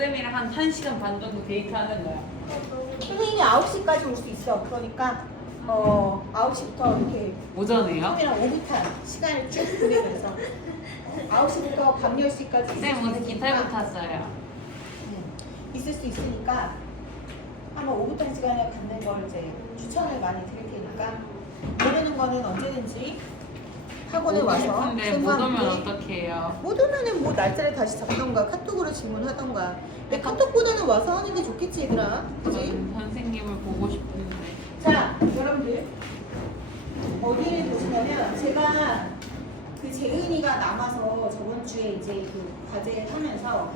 쌤이랑 한 1시간 반 정도 데이트하는 거야. 선생님이 9시까지 올 수 있어. 그러니까 9시부터 이렇게 오전에요? 쌤이랑 오붓한 시간을 쭉 보내면서 9시부터 밤 10시까지 쌤 오늘 기타부 탔어요. 있을 수 있으니까 한번 오붓한 시간을 갖는 걸 이제 추천을 많이 드릴 테니까 모르는 거는 언제든지 학원에 와서 근데 못 쌤과 오면 함께 어떡해요? 못 오면은 뭐 날짜를 다시 잡던가 카톡으로 질문하던가. 근데 카톡보다는 와서 하는 게 좋겠지 얘들아. 그지? 저는 선생님을 보고 싶은데. 자, 여러분들 어디를 보시냐면 제가 그 재은이가 남아서 저번 주에 이제 그 과제를 하면서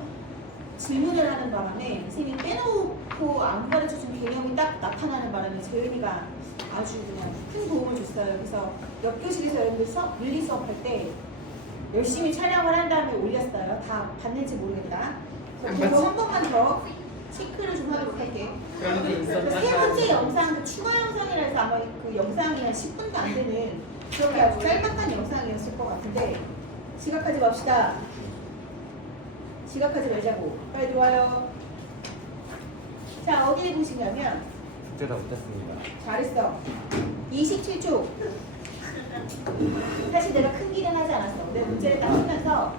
질문을 하는 바람에 선생님이 빼놓고 안 가르쳐준 개념이 딱 나타나는 바람에 재은이가 아주 그냥 큰 도움을 줬어요. 그래서 옆 교실에서 여러분들 물리 수업할 때 열심히 촬영을 한 다음에 올렸어요. 다 봤는지 모르겠다. 그래서 한 번만 더 체크를 좀 하도록 할게. 세 번째 영상, 그 추가 영상이라서 아마 그 영상이 한 10분도 안 되는 그렇게 아주 짤막한 영상이었을 것 같은데 지각하지 맙시다. 지각하지 말자고. 빨리 들어와요. 자, 어디에 보시냐면 숙제다 못했습니다. 잘했어. 27쪽. 사실 내가 큰 기대는 하지 않았어. 내 문제를 딱 쓰면서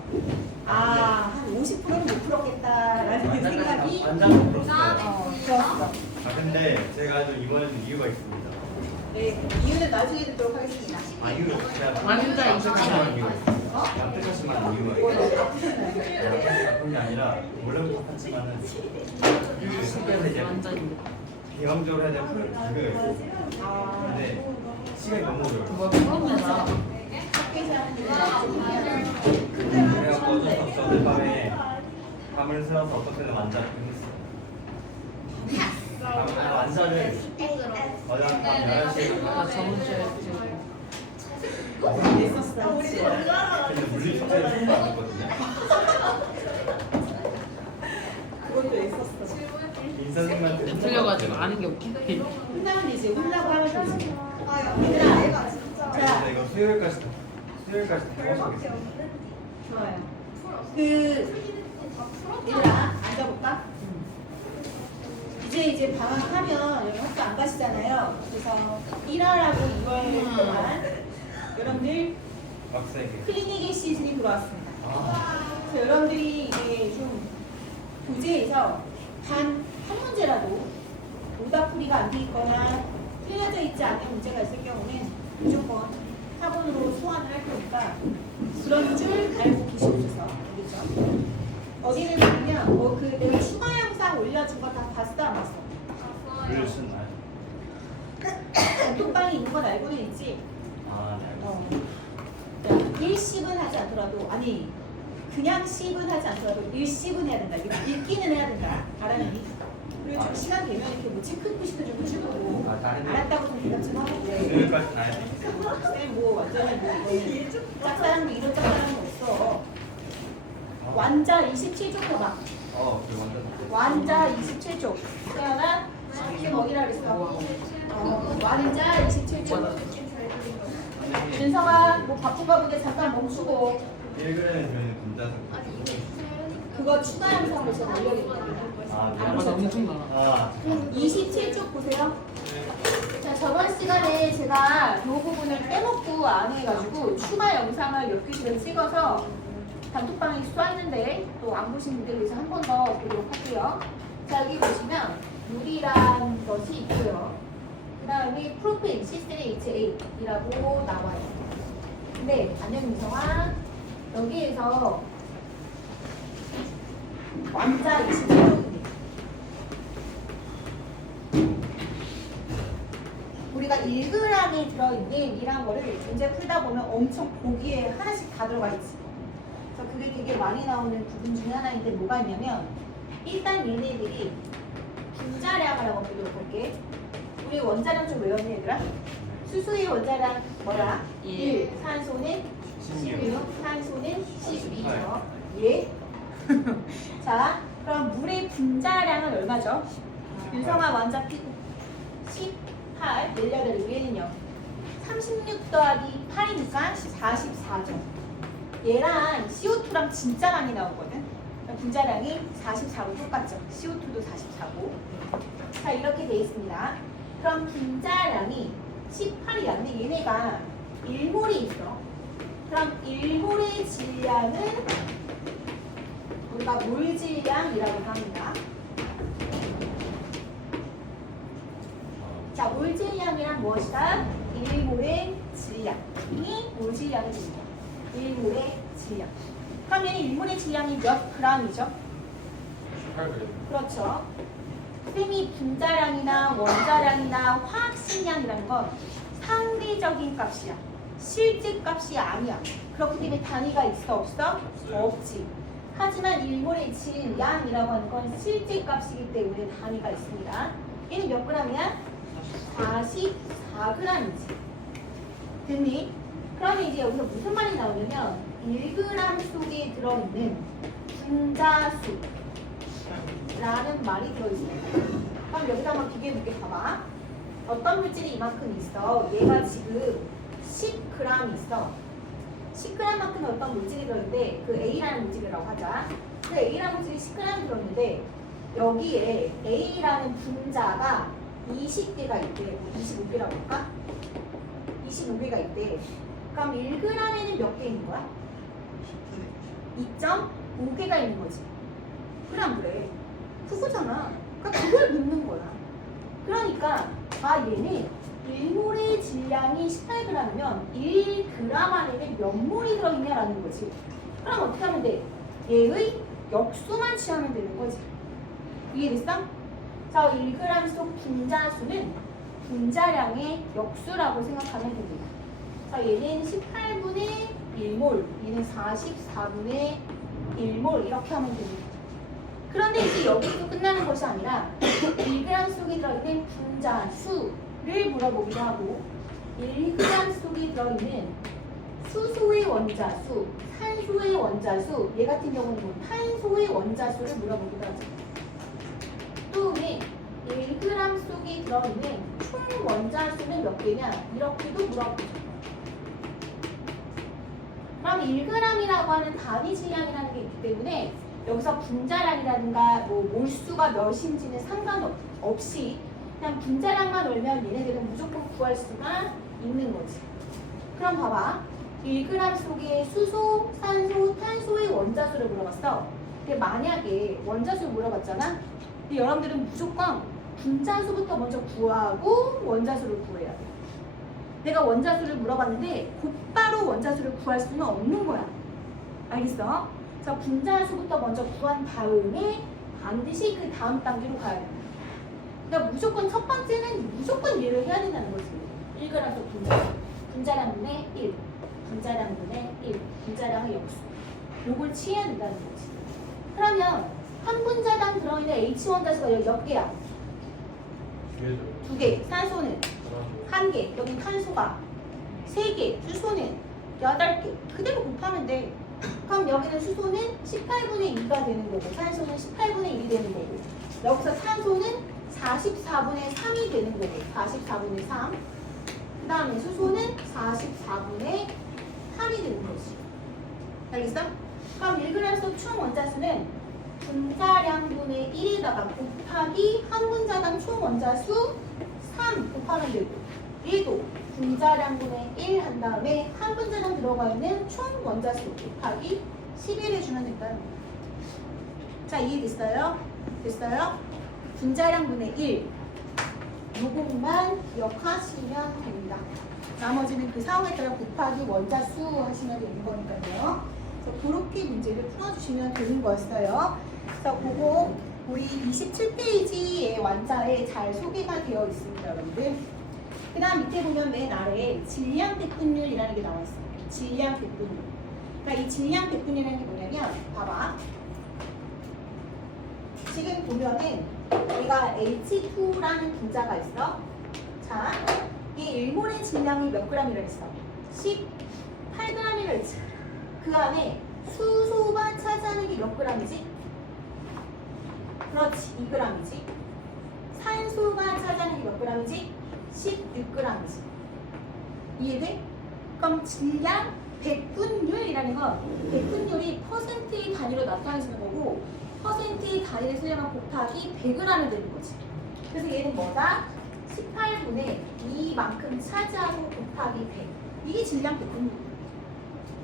한 50%는 못 풀었겠다라는 생각이 완전 풀었어요. 들었어. 근데 제가 좀 이번에도 이유가 있습니다. 네, 이유는 나중에 듣도록 하겠습니다. 이유 제가 완전 납득하시만 이유가 있어요. 어? 납득하시만 이유가 뭐 있어요. 아프셨나요? 나쁜 게 아니라 원래부터 하지만은 그 숙제에서 이제 완전. 비강적으로 해야 될 그 근데 시간이 너무 어려워요. 그거 처음이다. 학교에서 하는 일은 그래갖고 어쩔 수 없어 어젯 밤에 밤을 새워서 어떤 때는 완자를 했어요. 완자를 어제 밤 11시에 나 저번 주에 냈었어. 근데 물리 숙제를 풀도 안 했거든요. 그것도 했었어. 인사생한테 틀려가지고 아는 게 없긴 끝나면 이제 혼나고 하면 되지. 얘들아, 자, 근데 이거 수요일까지 다 해보겠습니다. 좋아요. 얘들아, 앉아볼까? 이제 방학하면 여기 학교 안 가시잖아요. 그래서 1화라고 2월 동안 여러분들 빡세게. 클리닉의 시즌이 들어왔습니다. 아, 그래서 여러분들이 이게 좀 교재에서 단 한 문제라도 오답풀이가 안 돼 있거나 틀려져 있지 않은 문제가 있을 경우는 무조건 학원으로 소환을 할 거니까 그런 줄 알고 계시옵소서. 알겠죠? 어디를 보면 그 내가 추가 영상 올려준 거 다 봤어 안 봤어? 물리 수는 나요. 단톡방에 있는 건 알고는 있지? 아, 네. 자, 일식은 하지 않더라도 아니 그냥 식은 하지 않더라도 일식은 해야 된다. 읽기는 해야 된다. 알았니? 그리고 좀 시간 되면 이렇게 뭐 체크 표시도 좀 해주고 알았다고 좀 대답 좀 하고 그래. 수요일까지 다 해야 돼. 쌤 뭐 완전히 뭐 이거는 짝사랑도 이런 짝사랑은 없어. 완자 27쪽 봐봐. 그 완전. 완자 27쪽. 태연아 이게 뭐기라 그랬어? 완자 27쪽. 준성아 뭐 바쁜가 보게 잠깐 멈추고 1그램 저희는 분자석. 그거 추가 영상으로 제가 올려드릴게요. 아, 맞아, 엄청 많아. 아, 27쪽 보세요. 자, 저번 시간에 제가 이 부분을 빼먹고 안 해가지고 추가 영상을 몇 개씩을 찍어서 단톡방에 쏴있는데 또 안 보신 분들 위해서 한 번 더 보도록 할게요. 자, 여기 보시면 물이란 것이 있고요. 그 다음에 프로필 C3H8이라고 나와요. 근데 안녕 민성아, 여기에서 완자 27쪽입니다. 우리가 1g에 들어있는 이란 거를 문제 풀다 보면 엄청 보기에 하나씩 다 들어가 있지. 그래서 그게 되게 많이 나오는 부분 중에 하나인데 뭐가 있냐면 일단 얘네들이 분자량을 한번 보도록 할게. 우리 원자량 좀 외웠니 얘들아? 수소의 원자량 뭐라? 1. 산소는 16, 산소는 12죠. 예. 자, 그럼 물의 분자량은 얼마죠? 윤성아 완자 피고 18 늘려드릴 위에는요 36 더하기 8이니까 44죠. 얘랑 CO2랑 진짜 많이 나오거든. 분자량이 44고 똑같죠. CO2도 44고. 자, 이렇게 돼 있습니다. 그럼 분자량이 18이야. 근데 얘네가 1몰이 있어. 그럼 1몰의 질량은 우리가 몰 질량이라고 합니다. 자, 몰 질량이란 무엇이다? 1몰의 질량이 몰 질량이 됩니다. 1몰의 질량. 그럼 얘는 1몰의 질량이 몇 g이죠? 18g. 그렇죠. 쌤이 분자량이나 원자량이나 화학식량이라는 건 상대적인 값이야. 실제 값이 아니야. 그렇기 때문에 단위가 있어 없어? 없어요. 없지. 하지만 1몰의 질량이라고 하는 건 실제 값이기 때문에 단위가 있습니다. 얘는 몇 g이야? 44g이지. 됐니? 그러면 이제 여기서 무슨 말이 나오냐면 1g 속에 들어있는 분자수 라는 말이 들어있습니다. 그럼 여기다 한번 비교해볼게. 봐봐. 어떤 물질이 이만큼 있어. 얘가 지금 10g 있어. 10g만큼의 어떤 물질이 들어있는데 그 A라는 물질이라고 하자. 그 A라는 물질이 10g 들어있는데 여기에 A라는 분자가 20개가 있대. 25개라고 할까? 25개가 있대. 그럼 1g에는 몇 개 있는 거야? 2.5개가 있는 거지. 그래 안 그래? 그거잖아. 그러니까 그걸 묻는 거야. 그러니까 얘는 1몰의 질량이 18g이면 1g 안에는 몇 몰이 들어있냐라는 거지. 그럼 어떻게 하면 돼? 얘의 역수만 취하면 되는 거지. 이해됐어? 자, 1g 속 분자수는 분자량의 역수라고 생각하면 됩니다. 자, 얘는 18분의 1몰, 얘는 44분의 1몰 이렇게 하면 됩니다. 그런데 이제 여기서 끝나는 것이 아니라 1g 속에 들어있는 분자수를 물어보기도 하고 1g 속에 들어있는 수소의 원자수, 산소의 원자수, 얘 같은 경우는 뭐 탄소의 원자수를 물어보기도 하죠. 또 1g 속에 들어있는 총 원자수는 몇 개냐? 이렇게도 물어보죠. 그럼 1g이라고 하는 단위 질량이라는 게 있기 때문에 여기서 분자량이라든가 뭐 몰수가 몇인지는 상관없이 그냥 분자량만 올면 얘네들은 무조건 구할 수가 있는 거지. 그럼 봐봐. 1g 속에 수소, 산소, 탄소의 원자수를 물어봤어. 근데 만약에 원자수를 물어봤잖아. 근데 여러분들은 무조건 분자수부터 먼저 구하고 원자수를 구해야 돼. 내가 원자수를 물어봤는데 곧바로 원자수를 구할 수는 없는 거야. 알겠어? 자, 분자수부터 먼저 구한 다음에 반드시 그 다음 단계로 가야 돼. 그러니까 무조건 첫 번째는 무조건 얘를 해야 된다는 거지. 1g 속 분자수. 분자량분의 1. 분자량분의 1. 분자량의 역수. 요걸 취해야 된다는 거지. 그러면 한 분자당 들어있는 H 원자수가 여기 몇 개야? 2개죠. 2개. 산소는 1개. 여기 탄소가 3개. 수소는 8개. 그대로 곱하면 돼. 그럼 여기는 수소는 18분의 2가 되는 거고 산소는 18분의 1이 되는 거고 여기서 탄소는 44분의 3이 되는 거고 44분의 3. 그 다음에 수소는 44분의 3이 되는 거지. 알겠어? 그럼 1g 속 총 원자수는 분자량분의 1에다가 곱하기 한 분자당 총 원자수 3 곱하면 되고 얘도 분자량분의 1 한 다음에 한 분자당 들어가 있는 총 원자수 곱하기 11 해주면 된다는 거예요. 자, 이해됐어요? 됐어요? 분자량분의 1 요것만 기억하시면 됩니다. 나머지는 그 상황에 따라 곱하기 원자수 하시면 되는 거니까요. 그래서 그렇게 문제를 풀어주시면 되는 거였어요. 그래서 그거 우리 27페이지의 완자에 잘 소개가 되어 있습니다, 여러분들. 그 다음 밑에 보면 맨 아래에 질량 백분율이라는 게 나와 있어요. 질량 백분율. 그러니까 이 질량 백분율이라는 게 뭐냐면, 봐봐. 지금 보면은 얘가 H2라는 분자가 있어. 자, 이 1몰의 질량이 몇 g이라 했어? 18g이라 했지. 그 안에 수소만 차지하는 게 몇 g이지? 그렇지, 2g이지. 산소가 차지하는 게 몇 g이지? 16g이지. 이해돼? 그럼 질량 백분율이라는 건 백분율이 퍼센트의 단위로 나타내주는 거고 퍼센트의 단위를 쓰려면 곱하기 100을 하면 되는 거지. 그래서 얘는 뭐다? 18분의 2만큼 차지하고 곱하기 100. 이게 질량 백분율.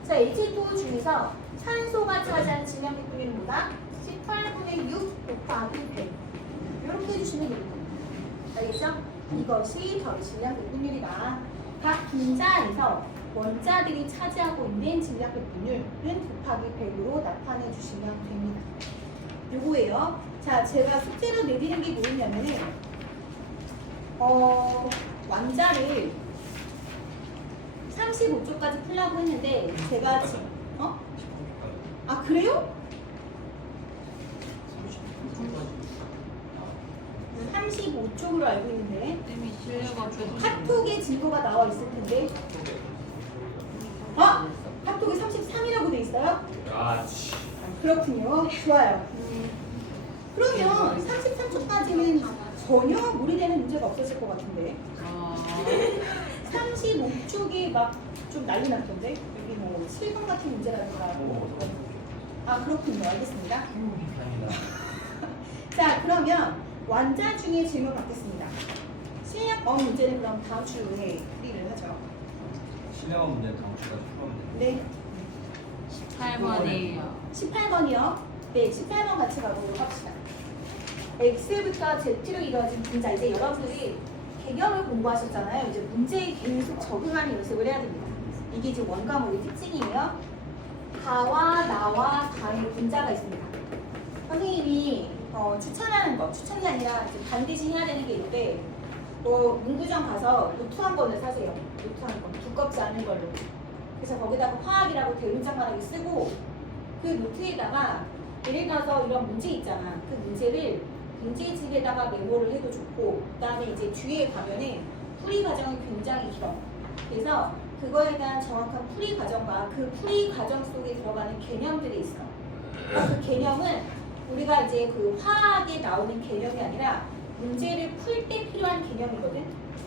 자, H2O 중에서 산소가 차지하는 질량 백분율은 뭐다? 18분의 6 곱하기 100. 이렇게 해주시면 됩니다. 알겠죠? 이것이 바로 질량 백분율이다. 각 분자 안에서 원자들이 차지하고 있는 질량 백분율은 곱하기 100으로 나타내 주시면 됩니다. 요거예요. 자, 제가 숙제로 내드리는 게 뭐냐면은 완자를 35쪽까지 풀려고 했는데 제가 아 그래요? 35쪽으로 알고 있는데 쌤이 실려가지고 카톡에 진도가 나와 있을 텐데 카톡에 33이라고 돼 있어요? 아, 씨. 그렇군요. 좋아요. 그러면 33초까지는 전혀 무리되는 문제가 없었을 것 같은데 35쪽이 막 좀 난리 났던데 여기 뭐 7번 같은 문제라든가 그렇군요. 알겠습니다. 다행이다. 자, 그러면 완자 중에 질문 받겠습니다. 실력업 문제는 그럼 다음 주에 풀이를 하죠. 실내화 문제 다음 주까지 풀어면 돼. 네. 18번이에요. 18번이요. 네, 18번 같이 가보도록 합시다. X부터 Z로 이루어진 분자. 이제 여러분들이 개념을 공부하셨잖아요. 이제 문제에 계속 적응하는 연습을 해야 됩니다. 이게 이제 원과목의 특징이에요. 가와 나와 가의 분자가 있습니다. 선생님이 추천하는 거, 추천이 아니라 이제 반드시 해야 되는 게 있는데 문구점 가서 노트 한 권을 사세요. 노트 한 권, 두껍지 않은 걸로. 그래서 거기다가 화학이라고 대문짝만하게 쓰고 그 노트에다가 예를 들어서 이런 문제 있잖아. 그 문제를 문제집에다가 메모를 해도 좋고 그다음에 이제 뒤에 가면은 풀이 과정이 굉장히 길어. 그래서 그거에 대한 정확한 풀이 과정과 그 풀이 과정 속에 들어가는 개념들이 있어. 그 개념은 우리가 이제 그 화학에 나오는 개념이 아니라 문제를 풀 때 필요한 개념이거든.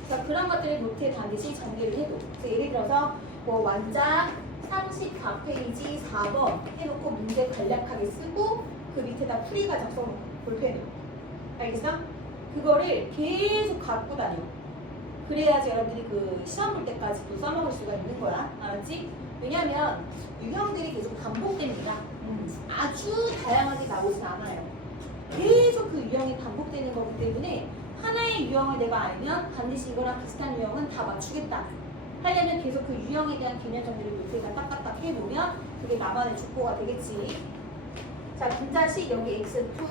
그래서 그런 것들을 노트에 반드시 정리를 해둬. 그래서 예를 들어서 뭐 완자 34페이지 4번 해놓고 문제 간략하게 쓰고 그 밑에다 풀이 과정 써놓고 볼펜으로. 알겠어? 그거를 계속 갖고 다녀. 그래야지 여러분들이 그 시험 볼 때까지도 써먹을 수가 있는 거야. 알았지? 왜냐면 유형들이 계속 반복됩니다. 아주 다양하게 나오진 않아요. 계속 그 유형이 반복되는 거기 때문에 하나의 유형을 내가 알면 반드시 이거랑 비슷한 유형은 다 맞추겠다. 하려면 계속 그 유형에 대한 개념 정리를 노트에다 딱딱딱 해보면 그게 나만의 족보가 되겠지. 자, 분자식 여기 x2,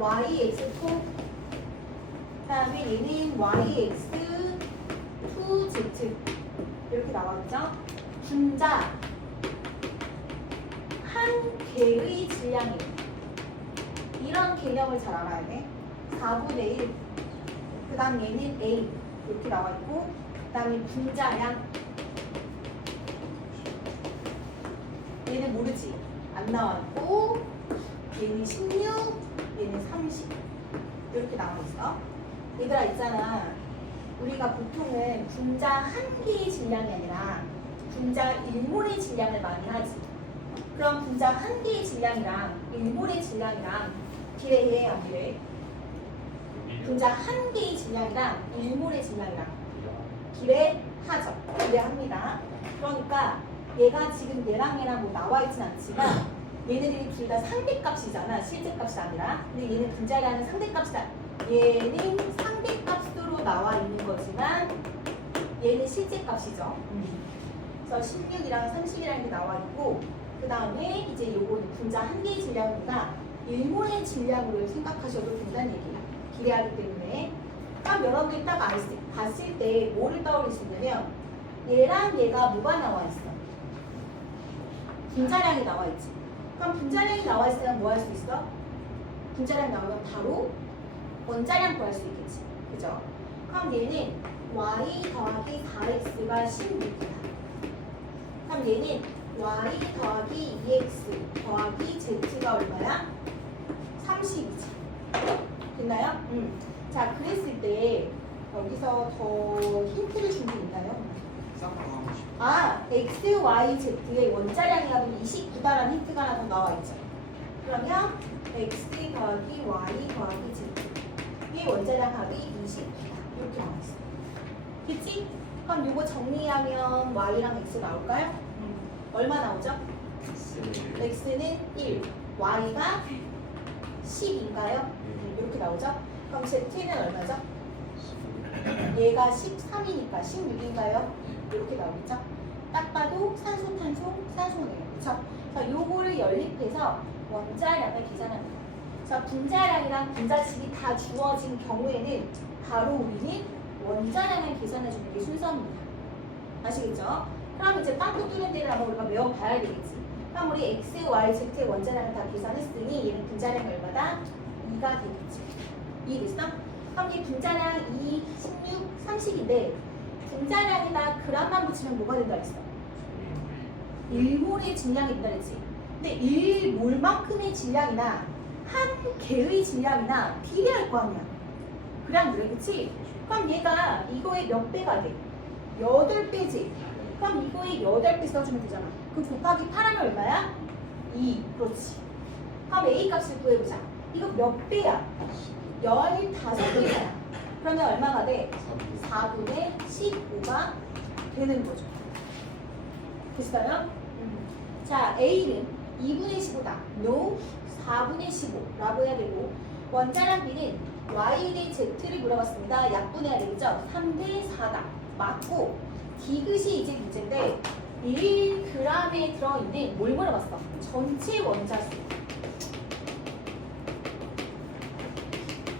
y x2, 그다음에 얘는 yx2z 이렇게 나왔죠. 분자 한 개의 질량이에요. 이런 개념을 잘 알아야 돼. 4분의 1. 그 다음 얘는 A. 이렇게 나와 있고, 그 다음에 분자량. 얘는 모르지. 안 나와 있고, 얘는 16, 얘는 30. 이렇게 나와 있어. 얘들아, 있잖아. 우리가 보통은 분자 한 개의 질량이 아니라 분자 1몰의 질량을 많이 하지. 그럼 분자 한 개의 질량이랑 1몰의 질량이랑 비례해, 안 비례해? 분자 한 개의 질량이랑 1몰의 질량이랑 비례하죠. 비례합니다. 그러니까 얘가 지금 얘랑 얘랑 뭐 나와 있진 않지만 얘네들이 둘 다 상대값이잖아. 실제값이 아니라. 근데 얘는 분자량은 상대값이다. 얘는 상대값으로 나와 있는 거지만 얘는 실제값이죠. 그래서 16이랑 30이라는 게 나와 있고 그 다음에 이제 요거는 분자 한 개의 질량이니까 1몰의 질량으로 생각하셔도 된다는 얘기야. 비례하기 때문에. 그럼 여러분들이 딱 봤을 때 뭐를 떠올릴 수 있냐면 얘랑 얘가 뭐가 나와 있어? 분자량이 나와 있지. 그럼 분자량이 나와 있으면 뭐 할 수 있어? 분자량 나오면 바로 원자량 구할 수 있겠지. 그죠? 그럼 얘는 y 더하기 4x가 16이야. 그럼 얘는 y 더하기 2x 더하기 z가 얼마야? 30이지. 됐나요? 자, 그랬을 때 여기서 더 힌트를 준 게 있나요? 쌍방하고 싶어. 아, x, y, z의 원자량의 값은 29다라는 힌트가 하나 더 나와 있죠. 그러면 x 더하기 y 더하기 z 이 원자량 합이 29다. 이렇게 나와 있어. 그치? 그럼 이거 정리하면 y랑 x 나올까요? 얼마 나오죠? x는 1, y가 10인가요? 이렇게 나오죠? 그럼 z는 얼마죠? 얘가 13이니까 16인가요? 이렇게 나오겠죠? 딱 봐도 산소, 탄소, 산소네요. 그쵸? 자, 요거를 연립해서 원자량을 계산합니다. 자, 분자량이랑 분자식이 다 주어진 경우에는 바로 우리는 원자량을 계산해주는 게 순서입니다. 아시겠죠? 그럼 이제 빵꾸 뚫는 데를 한번 우리가 외워봐야 되겠지. 그럼 우리 x, y, z의 원자량을 다 계산했으니 얘는 분자량이 얼마다? 2가 되겠지. 이해됐어? 그럼 이 분자량 2, 16, 30인데 분자량에다 그람만 붙이면 뭐가 된다 했어? 1몰의 질량이 된다 그랬지. 근데 1몰만큼의 질량이나 한 개의 질량이나 비례할 거 아니야. 그램들에 그치? 그럼 얘가 이거의 몇 배가 돼? 8배지. 그럼 이거의 8배 써주면 되잖아. 그 곱하기 8하면 얼마야? 2. 그렇지. 그럼 A 값을 구해보자. 이거 몇 배야? 15배야. 그러면 얼마가 돼? 4분의 15가 되는 거죠. 됐어요? 자, A는 2분의 15다. No, 4분의 15라고 해야 되고 원자량 B는 Y 대 Z를 물어봤습니다. 약분해야 되겠죠? 3대 4다. 맞고 디귿이 이제 문제인데 1g에 들어있는 뭘 물어봤어? 전체 원자수.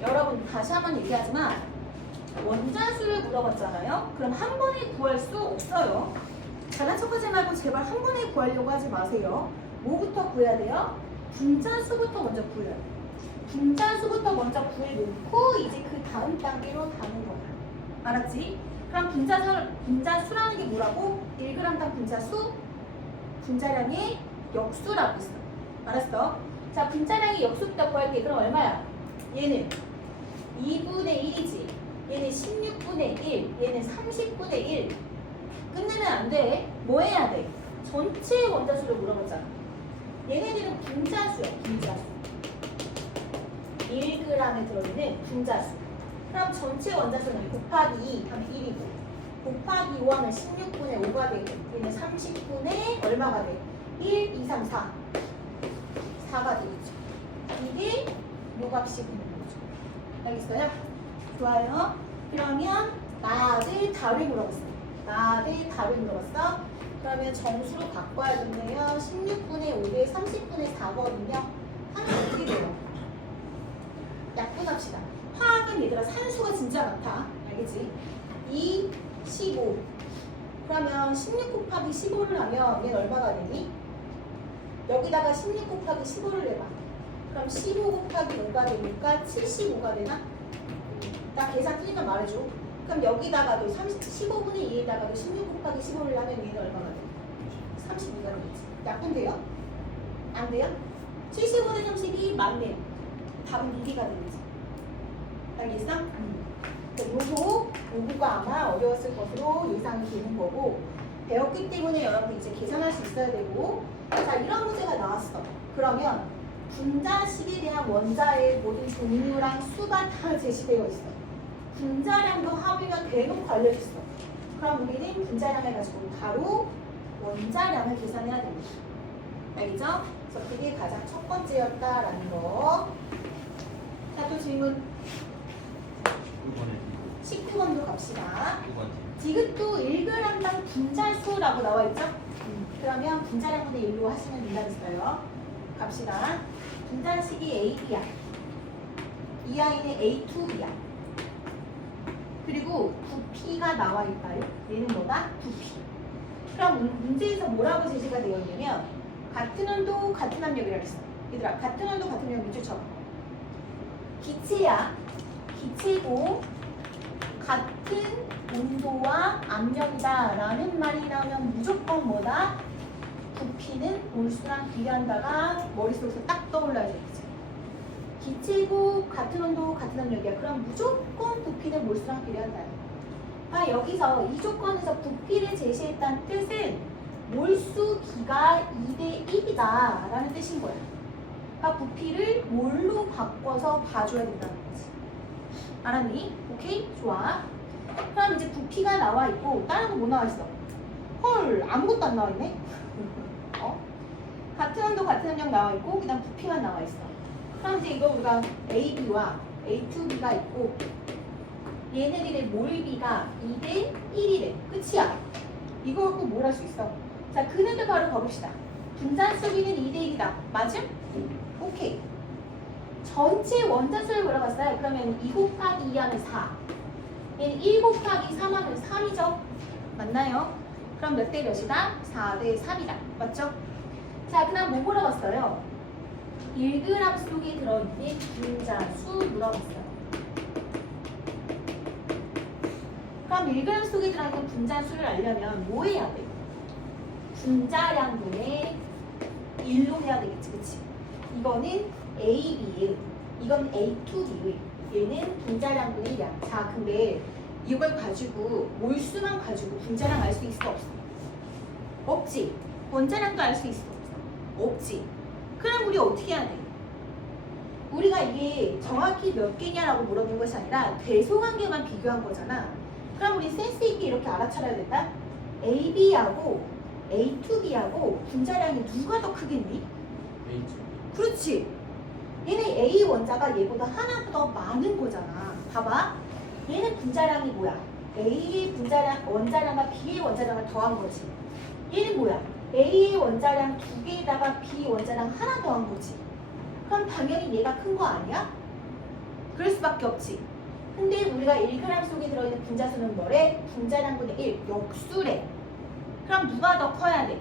여러분 다시 한번 얘기하지만 원자수를 물어봤잖아요. 그럼 한 번에 구할 수 없어요. 잘난 척하지 말고 제발 한 번에 구하려고 하지 마세요. 뭐부터 구해야 돼요? 분자수부터 먼저 구해요. 분자수부터 먼저 구해놓고 이제 그 다음 단계로 가는 거야. 알았지? 그럼 분자수라는 게 뭐라고? 1g당 분자수, 분자량의 역수라고 했어. 알았어? 자, 분자량의 역수부터 구할게. 그럼 얼마야? 얘는 2분의 1이지. 얘는 16분의 1. 얘는 30분의 1. 끝내면 안 돼. 뭐 해야 돼? 전체 원자수를 물어봤잖아. 얘네들은 분자수야, 분자수. 1g에 들어있는 분자수. 그럼 전체 원자수는 곱하기 2 하면 1이고 곱하기 5 하면 16분의 5가 되고 얘는 30분의 얼마가 돼? 1, 2, 3, 4. 4가 되겠죠. 이게 요 값이 되는 거죠. 알겠어요? 좋아요. 그러면 나 대 다를 물어봤어요. 나 대 다를 물어봤어. 그러면 정수로 바꿔야겠네요. 16분의 5대 30분의 4거든요. 하면 어떻게 돼요? 약분합시다. 화학은 얘들아 산수가 진짜 많다. 알겠지? 2, 15. 그러면 16 곱하기 15를 하면 얘는 얼마가 되니? 여기다가 16 곱하기 15를 해봐. 그럼 15 곱하기 5가 되니까 75가 되나? 나 계산 틀리면 말해줘. 그럼 여기다가도 15분의 2에다가도 16 곱하기 15를 하면 얘는 얼마가 돼? 32가 되겠지. 약분돼요? 안 돼요? 75대 32 맞네. 답은 6이가 되겠지. 알겠어? 요거가 아마 어려웠을 것으로 예상이 되는 거고 배웠기 때문에 여러분 이제 계산할 수 있어야 되고 자 이런 문제가 나왔어. 그러면 분자식에 대한 원자의 모든 종류랑 수가 다 제시되어 있어. 분자량도 합의가 대놓고 알려줬어. 그럼 우리는 분자량을 가지고 바로 원자량을 계산해야 됩니다. 알겠죠? 그래서 그게 가장 첫 번째였다라는 거. 자, 또 질문 19번도 갑시다. 디귿도 1g당 분자수라고 나와 있죠? 그러면 분자량분의 1로 하시면 된다겠어요. 갑시다. 분자식이 AB야. 이 아이는 A2B야. 그리고 부피가 나와 있다요. 얘는 뭐다? 부피. 그럼 문제에서 뭐라고 제시가 되어 있냐면 같은 온도 같은 압력이라고 했어. 얘들아 같은 온도 같은 압력 밑줄 쳐봐. 기체야. 기체고 같은 온도와 압력이다 라는 말이 나오면 무조건 뭐다? 부피는 몰수랑 비례한다가 머릿속에서 딱 떠올라야 되겠지. 기체고 같은 온도 같은 압력이야. 그럼 무조건 부피는 몰수랑 비례한다. 아, 여기서 이 조건에서 부피를 제시했다는 뜻은 몰수기가 2대 1이다 라는 뜻인 거야. 그러니까 부피를 몰로 바꿔서 봐줘야 된다는 거지. 알았니? 오케이? 좋아. 그럼 이제 부피가 나와 있고 다른 거 뭐 나와 있어? 헐, 아무것도 안 나와 있네? 같은 온도 같은 압력 나와 있고 그다음 부피만 나와 있어. 그럼 이제 이거 우리가 AB와 A2B가 있고 얘네들의 몰비가 2대 1이래. 끝이야. 이거 갖고 뭘 할 수 있어? 자, 그네들 바로 가봅시다. 분자수비는 2대 1이다. 맞음? 오케이. 전체 원자수를 물어봤어요. 그러면 2 곱하기 2 하면 4. 얘는 1 곱하기 3 하면 3이죠? 맞나요? 그럼 몇 대 몇이다? 4대 3이다. 맞죠? 자, 그 다음 뭐 물어봤어요? 1g 속에 들어있는 분자수 물어봤어요. 그럼 1g 속에 들어있는 분자수를 알려면 뭐 해야 돼? 분자량분의 1로 해야 되겠지, 그치? 이거는 AB의, 이건 A2B의, 얘는 분자량분의 1이야. 자, 근데 이걸 가지고 몰수만 가지고 분자량 알 수 있어, 없어? 없지. 원자량도 알 수 있어, 없지. 그럼 우리 어떻게 해야 돼? 우리가 이게 정확히 몇 개냐라고 물어본 것이 아니라 대소관계만 비교한 거잖아. 그럼 우리 센스 있게 이렇게 알아차려야 된다. AB하고 A2B하고 분자량이 누가 더 크겠니? A2. 그렇지. 얘는 A 원자가 얘보다 하나 더 많은 거잖아. 봐봐. 얘는 분자량이 뭐야? A의 분자량 원자량과 B의 원자량을 더한 거지. 얘는 뭐야? A의 원자량 2개에다가 B 원자량 하나 더한 거지. 그럼 당연히 얘가 큰 거 아니야? 그럴 수밖에 없지. 근데 우리가 1g 속에 들어있는 분자수는 뭐래? 분자량분의 1, 역수래. 그럼 누가 더 커야 돼?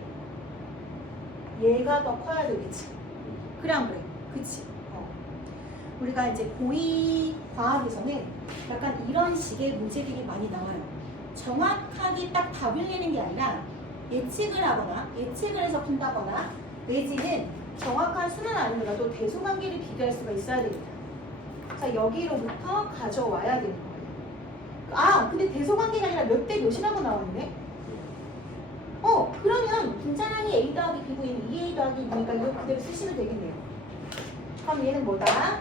얘가 더 커야 되겠지. 그래 안 그래? 그치? 우리가 이제 고2 과학에서는 약간 이런 식의 문제들이 많이 나와요. 정확하게 딱 답을 내는 게 아니라 예측을 하거나 예측을 해서 푼다거나 내지는 정확한 수는 아니더라도 대소관계를 비교할 수가 있어야 됩니다. 자, 여기로부터 가져와야 되는 거예요. 아, 근데 대소관계가 아니라 몇 대 몇이라고 나왔네? 그러면 분자량이 A 더하기 B고 얘는 2A 더하기 2니까 이거 그대로 쓰시면 되겠네요. 그럼 얘는 뭐다?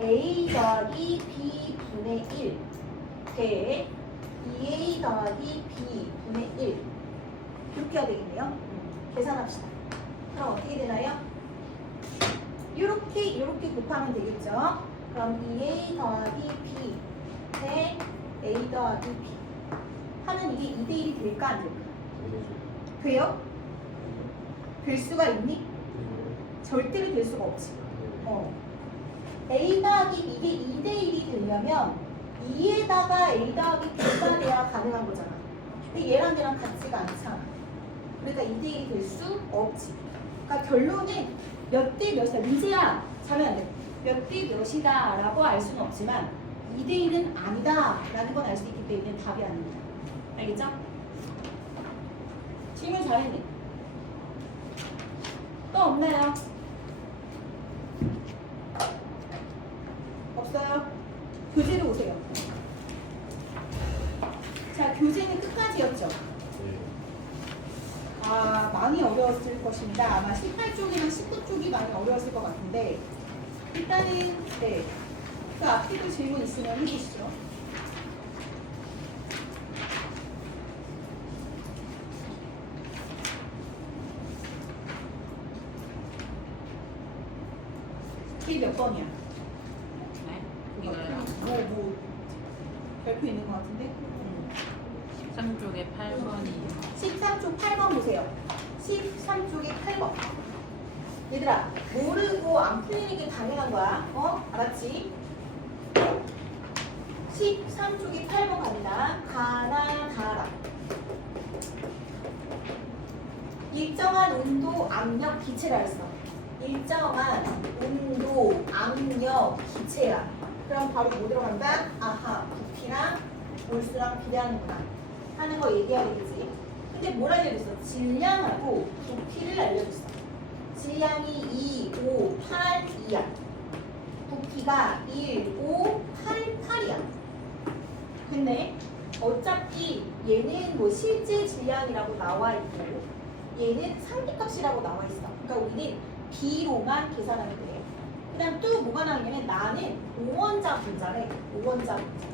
A 더하기 B 분의 1 대 2A 더하기 B 분의 1 이렇게 해야 되겠네요. 계산합시다. 그럼 어떻게 되나요? 이렇게 곱하면 되겠죠. 그럼 2A 더하기 B 대 A 더하기 B 하면 이게 2대 1이 될까 안 될까? 돼요? 될 수가 있니? 절대로 될 수가 없지. A 더하기 이게 2대 1이 되려면 2에다가 A 더하기 B가 돼야 가능한 거잖아. 근데 얘랑 얘랑 같지가 않잖아. 그러니까 2대 1이 될 수 없지. 그러니까 결론은 몇 대 몇이다. 민지야, 자면 안 돼. 몇 대 몇이다 라고 알 수는 없지만 2대 1은 아니다 라는 건 알 수 있기 때문에 답이 아닙니다. 알겠죠? 질문 잘했네. 또 없나요? 없어요? 교재로 오세요. 자, 교재는 끝까지였죠? 아, 많이 어려웠을 것입니다. 아마 18쪽이랑 19쪽이 많이 어려웠을 것 같은데 일단은 네, 그 앞에도 질문 있으면 해주시죠. 이게 몇 번이야? 네? 이거요? 뭐 별표 있는 것 같은데? 13쪽에 8번이에요. 13쪽 8번 보세요. 13쪽에 8번. 얘들아, 모르고 안 풀리는 게 당연한 거야. 알았지? 13쪽에 8번 갑니다. 가라. 일정한 온도, 압력, 기체라 했어. 일정한 온도, 압력, 기체야. 그럼 바로 뭐 들어간다? 아하, 부피랑 몰수랑 비례하는구나 하는 거 얘기해야 되겠지. 근데 뭘 알려줬어? 질량하고 부피를 알려줬어. 질량이 2, 5, 8, 2야. 부피가 1, 5, 8, 8이야. 근데 어차피 얘는 뭐 실제 질량이라고 나와 있고 얘는 상대값이라고 나와 있어. 그러니까 우리는 B로만 계산하면 돼. 그 다음 또 뭐가 나오냐면 나는 5원자 분자래. 5원자 분자.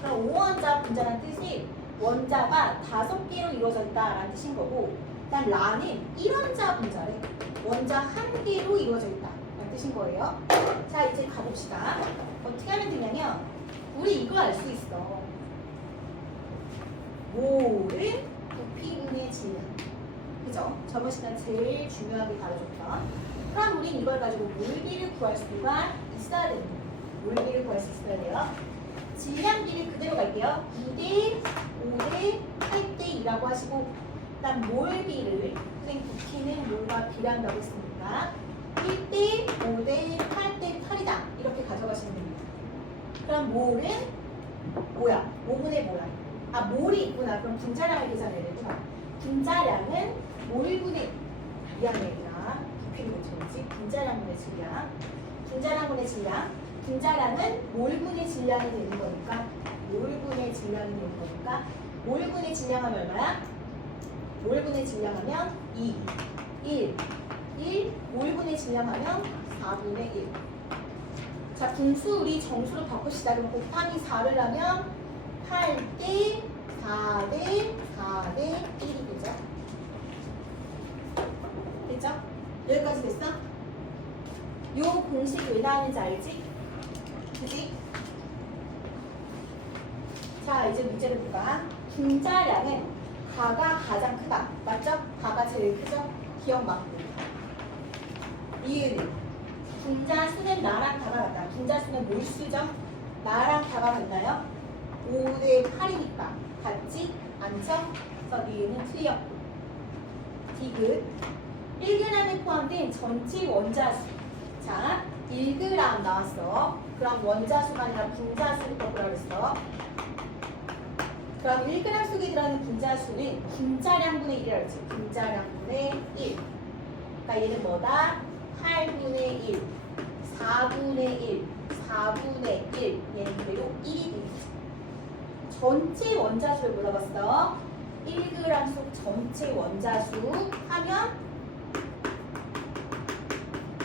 그러니까 5원자 분자라는 뜻이 원자가 5개로 이루어져 있다라는 뜻인 거고, 일단 라는 1원자 분자래. 원자 1개로 이루어져 있다라는 뜻인 거예요. 자, 이제 가봅시다. 어떻게 하면 되냐면 우리 이걸 알 수 있어. 몰은 부피분의 질량. 그죠? 저번 시간 제일 중요하게 다뤄줬던. 그럼 우린 이걸 가지고 몰비를 구할 수가 있어야 됩니다. 몰비를 구할 수 있어야 돼요. 질량비를 그대로 갈게요. 2대 5대 8대 2라고 하시고, 일단 몰비를 선생님 부피는 몰과 비례한다고 했으니까 1대 5대 8대 8이다 이렇게 가져가시면 됩니다. 그럼 몰은 뭐야? 5분의 뭐야? 아, 몰이 있구나. 그럼 분자량을 계산해야 되구나. 분자량은 몰분의 미안해 얘들아. 부피를 외쳐야지. 분자량분의 질량. 분자량분의 질량. 분자량은 몰분의 질량이 되는 거니까 몰분의 질량이 되는 거니까 몰분의 질량하면 얼마야? 몰분의 질량하면 2, 1, 몰분의 질량하면 4분의 1. 자, 분수 우리 정수로 바꿉시다. 그럼 곱하기 4를 하면 8대 4대 4대 1이 되죠? 됐죠? 여기까지 됐어? 요 공식 왜 나오는지 알지? 그지? 자, 이제 문제를 볼까? 분자량은 가가 가장 크다. 맞죠? 가가 제일 크죠? 기억 맞고. 이유는 분자 수는 나랑 가가 같다. 분자 수는 몰수죠? 나랑 가가 같나요? 5대 8이니까 같지 않죠? 그래서 이유는 틀렸고. 디귿 1g에 포함된 전체 원자수. 자, 1g 나왔어. 그럼 원자수가 아니라 분자수를 뽑으라 그랬어. 그럼 1g 속에 들어가는 분자수는 분자량분의 1이라고 했지. 분자량분의 1. 그러니까 얘는 뭐다? 8분의 1, 4분의 1, 4분의 1. 얘는 그대로 1이 되겠지. 전체 원자수를 물어봤어. 1g 속 전체 원자수 하면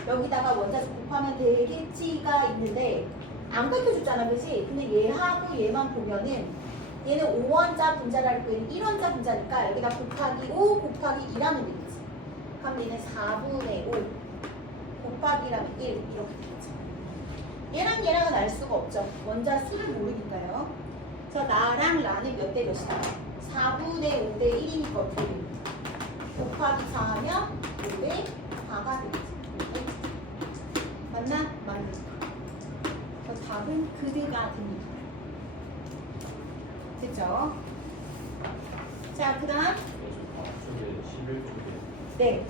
여기다가 원자수 곱하면 되겠지가 있는데 안 가르쳐줬잖아, 그치? 근데 얘하고 얘만 보면은 얘는 5원자 분자라고 얘는 1원자 분자니까 여기다 곱하기 5 곱하기 2라면 되겠지. 그럼 얘는 4분의 5 곱하기 1하면 1 이렇게 되겠죠. 얘랑 얘랑은 알 수가 없죠. 원자 수를 모르니까요. 저 나랑 라는 몇 대 몇이다? 4분의 5대 1이니까 어떻게 됩니까? 곱하기 4하면 5대 4가 되겠지. 맞나? 맞네. 그 답은 그대가 됩니다. 됐죠? 자, 그 다음. 네.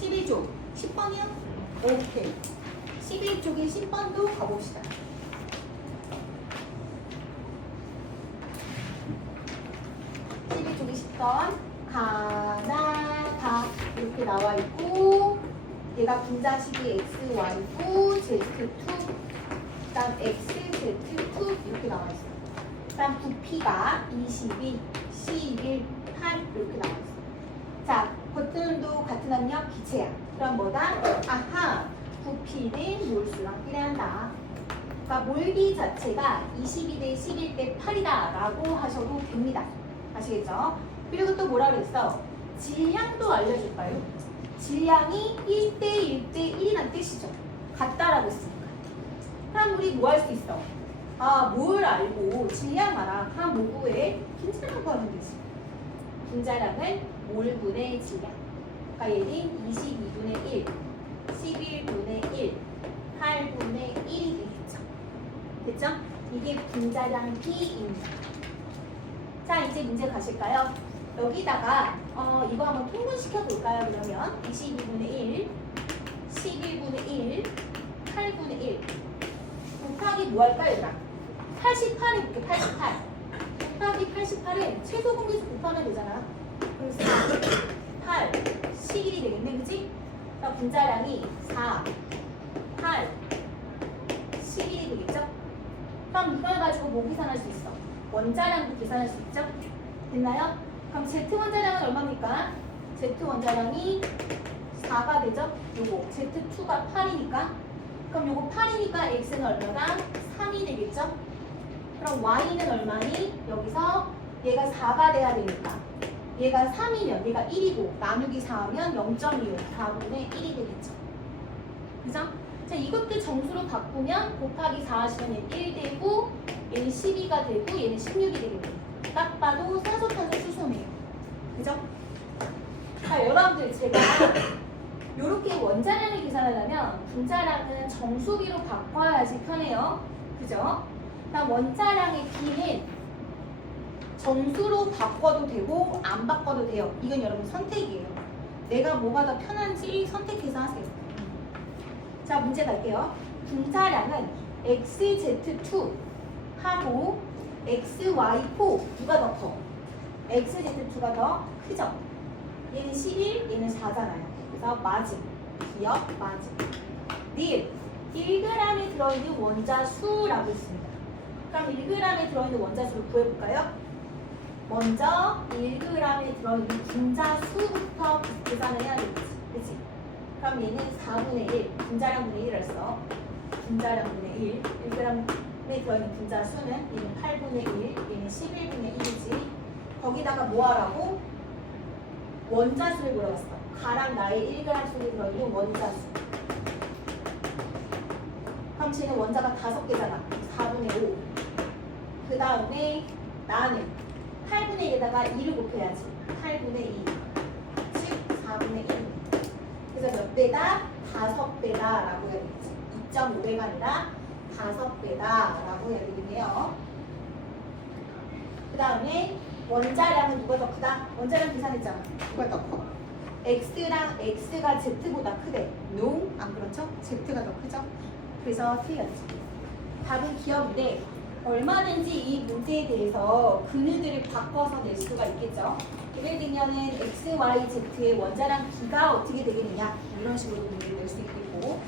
11쪽. 10번이요? 오케이. 11쪽에 10번도 가봅시다. 11쪽에 10번. 가나, 다 이렇게 나와 있고, 얘가 분자식이 x, y고, z2, 그 다음 x, z2 이렇게 나와 있어요. 그 다음 부피가 22, 11, 8 이렇게 나와 있어요. 자, 버튼도 같은 압력 기체야. 그럼 뭐다? 아하, 부피는 몰수랑 비례한다. 그러니까 몰비 자체가 22대 11대 8이다 라고 하셔도 됩니다. 아시겠죠? 그리고 또 뭐라 그랬어? 질량도 알려줄까요? 질량이 1대 1대 1이란 뜻이죠. 같다라고 했으니까. 그럼 우리 뭐 할 수 있어? 아, 뭘 알고 질량 알아. 그럼 뭐 구해? 분자량 구하면 되지. 분자량은 몰분의 질량. 그러니까 얘는 22분의 1, 11분의 1, 8분의 1이 되겠죠. 됐죠? 이게 분자량 B입니다. 자, 이제 문제 가실까요? 여기다가 이거 한번 통분시켜 볼까요? 그러면 22분의 1, 11분의 1, 8분의 1 곱하기 뭐 할까요? 얘들아? 88에 볼게. 88 곱하기 88은 최소 공개수 곱하면 되잖아. 그래서 8, 11이 되겠네, 그치? 그럼 분자량이 4, 8, 11이 되겠죠? 그럼 이걸 가지고 뭐 계산할 수 있어? 원자량도 계산할 수 있죠? 됐나요? 그럼 Z 원자량은 얼마입니까? Z 원자량이 4가 되죠? 요거 Z2가 8이니까 그럼 요거 8이니까 X는 얼마가? 3이 되겠죠? 그럼 Y는 얼마니? 여기서 얘가 4가 돼야 되니까 얘가 3이면 얘가 1이고 나누기 4하면 0.25 4분의 1이 되겠죠? 그죠? 자, 이것도 정수로 바꾸면 곱하기 4 하시면 얘는 1 되고 얘는 12가 되고 얘는 16이 되겠네요. 딱 봐도 산소, 탄소, 수소네요. 그죠? 자, 여러분들 제가 이렇게 원자량을 계산하려면 분자량은 정수비로 바꿔야지 편해요. 그죠? 그다음 원자량의 비는 정수로 바꿔도 되고 안 바꿔도 돼요. 이건 여러분 선택이에요. 내가 뭐가 더 편한지 선택해서 하세요. 자, 문제 갈게요. 분자량은 XZ2 하고 XY4 누가 더 커? XZ2가 더 크죠? 얘는 11, 얘는 4잖아요. 그래서 맞음, 기억, 맞음. 닐, 1g에 들어있는 원자수라고 있습니다. 그럼 1g에 들어있는 원자수를 구해볼까요? 먼저 1g에 들어있는 분자수부터 계산을 해야 되겠지. 그치? 그럼 얘는 4분의 1, 분자량 분의 1을 써. 분자량 분의 1, 1g에 들어있는 분자수는 얘는 8분의 1, 얘는 11분의 1이지. 거기다가 뭐 하라고? 원자수를 물어봤어. 가랑 나의 1g 속에 들어있는 원자수. 그럼 쟤는 원자가 5개잖아. 4분의 5. 그 다음에 나는 8분의 1에다가 2를 곱해야지. 8분의 2. 즉 4분의 1. 그래서 몇 배다? 5배다 라고 해야 되겠지. 2.5배가 아니라 5배다 라고 해야 되겠네요. 그 다음에 원자량은 누가 더 크다? 원자량 계산했잖아. 누가 더 커? X랑 X가 Z보다 크대. No? 안 그렇죠? Z가 더 크죠? 그래서 틀렸지. 답은 기억인데 얼마든지 이 문제에 대해서 근유들을 바꿔서 낼 수가 있겠죠. 예를 들면은 X, Y, Z의 원자량 B가 어떻게 되겠느냐 이런 식으로 문제를 낼 수 있겠고.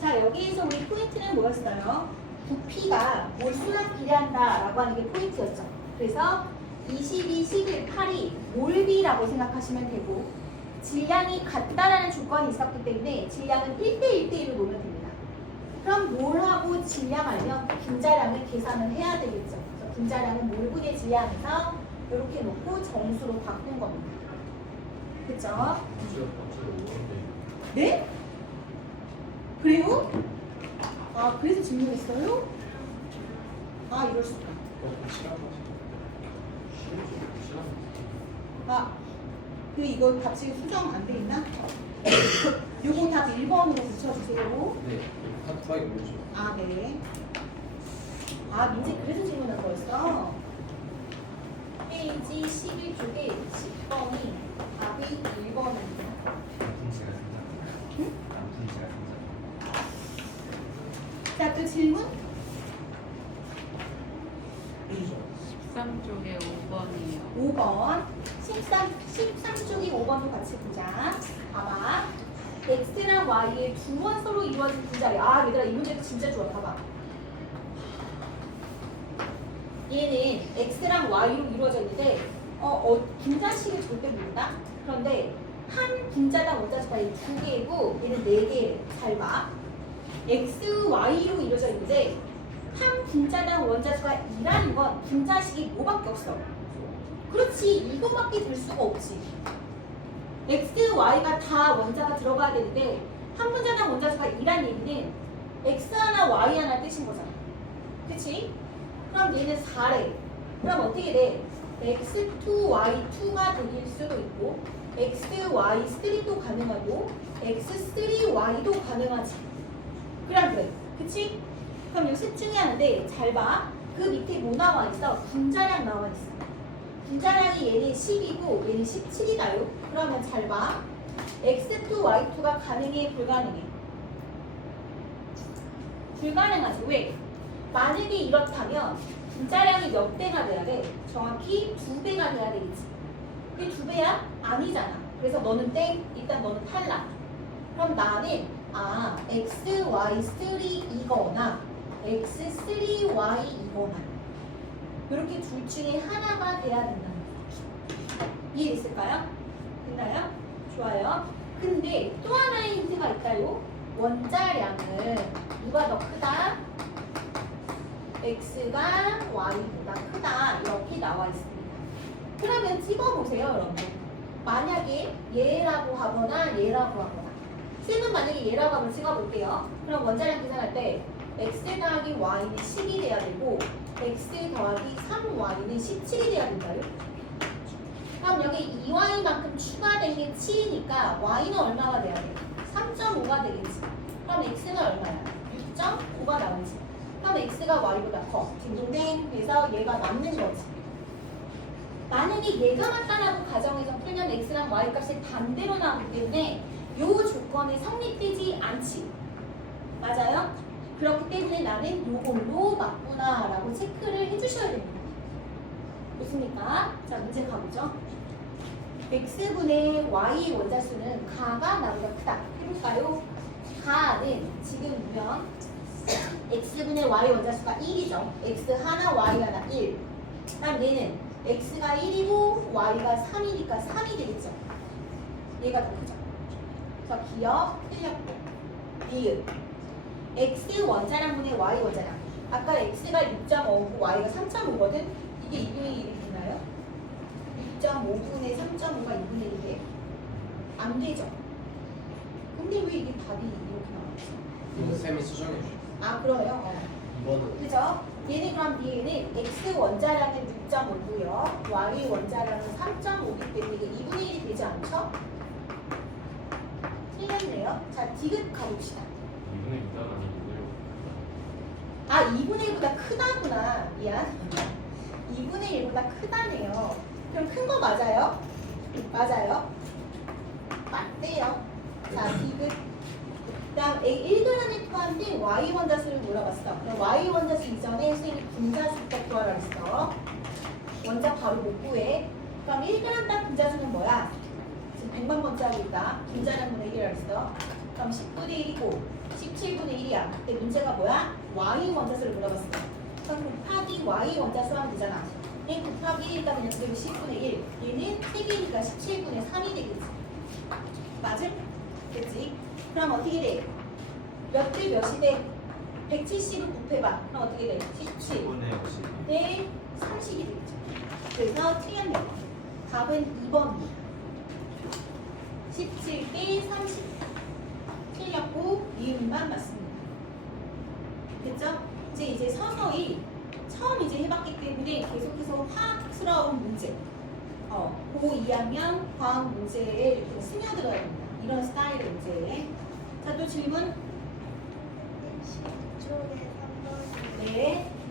자, 여기에서 우리 포인트는 뭐였어요? 부피가 몰수랑 비례한다라고 하는 게 포인트였죠. 그래서 22, 11, 8이 몰비라고 생각하시면 되고 질량이 같다라는 조건이 있었기 때문에 질량은 1대1로 놓으면 됩니다. 그럼 몰하고 질량 알면 분자량을 계산을 해야 되겠죠. 그래서 분자량은 몰분의 질량에서 이렇게 놓고 정수로 바꾼 겁니다. 그쵸? 네? 그래요? 아, 그래서 질문했어요? 아, 이럴 수가. 아, 이거 답 지금 수정 안 돼 있나? 요거 답 1번으로 붙여주세요. 네, 카트하게 모르죠. 아, 네. 아, 민재 그래서 질문한 거였어. 페이지 11쪽에 10번이 답이 1번입니다. 분지가 생각. 응? 분지가 생각. 자, 또 질문? 13쪽에 5번이요. 5번. 13쪽이 5번도 같이 보자. 봐봐. X랑 Y의 두 원소로 이루어진 분자리. 아, 얘들아, 이 문제도 진짜 좋아. 봐봐. 얘는 X랑 Y로 이루어져 있는데, 분자식을 절대 모른다? 그런데, 한 분자당 원자수가 두 개이고, 얘는 네 개예요. 잘 봐. X, Y로 이루어져 있는데, 한 분자당 원자수가 2라는 건 분자식이 뭐밖에 없어? 그렇지, 이거밖에 될 수가 없지. X, Y가 다 원자가 들어가야 되는데 한 분자당 원자수가 2란 얘기는 X 하나, Y 하나 뜻인 거잖아. 그치? 그럼 얘는 4래. 그럼 어떻게 돼? X2, Y2가 되길 수도 있고 X, Y3도 가능하고 X3, Y도 가능하지. 그래. 그치? 그럼 이 셋 중에 하나인데 잘 봐. 그 밑에 뭐 나와 있어? 분자량 나와 있어. 분자량이 얘는 10이고 얘는 17이다요. 그러면 잘 봐. X2, Y2가 가능해? 불가능해? 불가능하지. 왜? 만약에 이렇다면 분자량이 몇 배가 돼야 돼? 정확히 2배가 돼야 되겠지. 이게 2배야? 아니잖아. 그래서 너는 땡, 일단 너는 탈락. 그럼 나는 X, Y3이거나 x3y 이거만. 이렇게 둘 중에 하나가 돼야 된다는 거. 이해됐을까요? 됐나요? 좋아요. 근데 또 하나의 힌트가 있다요. 원자량은 누가 더 크다? x가 y보다 크다. 이렇게 나와 있습니다. 그러면 찍어보세요, 여러분들. 만약에 얘라고 하거나 얘라고 하거나 쌤은 만약에 얘라고 하면 찍어볼게요. 그럼 원자량 계산할 때 x 더하기 y는 10이 돼야 되고 x 더하기 3y는 17이 돼야 된다요. 그럼 여기 2y만큼 추가된 게 7이니까 y는 얼마가 돼야 돼? 3.5가 되겠지. 그럼 x는 얼마야? 6.5가 나오지. 그럼 x가 y보다 커. 딩동댕. 그래서 얘가 맞는 거지. 만약에 얘가 맞다라고 가정해서 풀면 x랑 y 값이 반대로 나오기 때문에 이 조건이 성립되지 않지. 맞아요? 그렇기 때문에 나는 요걸로 맞구나 라고 체크를 해주셔야 됩니다. 좋습니까? 자, 문제 가보죠. x분의 y 원자수는 가가 나보다 크다. 해볼까요? 가는 지금 보면 x분의 y 원자수가 1이죠. x 하나, y 하나 1. 그럼 얘는 x가 1이고 y가 3이니까 3이 되겠죠. 얘가 더 크죠. 자, 기억 틀렸고. 니은 x 원자량분의 y 원자량. 아까 x가 6.5고 y가 3.5거든. 이게 2분의 1이 되나요? 6.5분의 3.5가 2분의 1이 돼? 안 되죠. 근데 왜 이게 답이 이렇게 나왔지? 이거 쌤이 수정해 주셨어요. 아, 그래요? 이거는 그죠? 얘는 그럼 얘는 x 원자량은 6.5고요. y 원자량은 3.5이기 때문에 이게 2분의 1이 되지 않죠? 틀렸네요. 자, 디귿 가봅시다. 2분의 2가 아니고요. 아, 2분의 1보다 크다구나. 미안. 2분의 1보다 크다네요. 그럼 큰 거 맞아요? 맞아요? 맞대요. 자, 디귿. 그 다음 1g의 토한테 y 원자수를 물어봤어. 그럼 y 원자수 이전에 선생님이 분자수부터 구하라 했어. 원자 바로 못 구해. 그럼 1g 딱 분자수는 뭐야? 지금 100만 번째 하고 있다. 분자량분의 1이라 했어. 그럼 10분의 1이고 17분의 1이야. 그때 문제가 뭐야? y 원자수를 물어봤어. 그럼 곱하기 y 원자수 하면 되잖아. 얘 곱하기 1이니까 그냥 그대로 10분의 1. 얘는 3개니까 17분의 3이 되겠지. 맞을? 그치? 그럼 어떻게 돼? 몇 대 몇이 돼? 170을 곱해봐. 그럼 어떻게 돼? 17. 10분의 50. 대 30이 되겠죠. 그래서 틀렸네요. 답은 2번입니다. 17대 30. 틀렸고 이음만 맞습니다. 됐죠? 이제 서서히 처음 이제 해봤기 때문에 계속해서 화학스러운 문제, 고 2학년 과학 문제에 이렇게 스며들어야 됩니다. 이런 스타일의 문제. 자, 또 질문?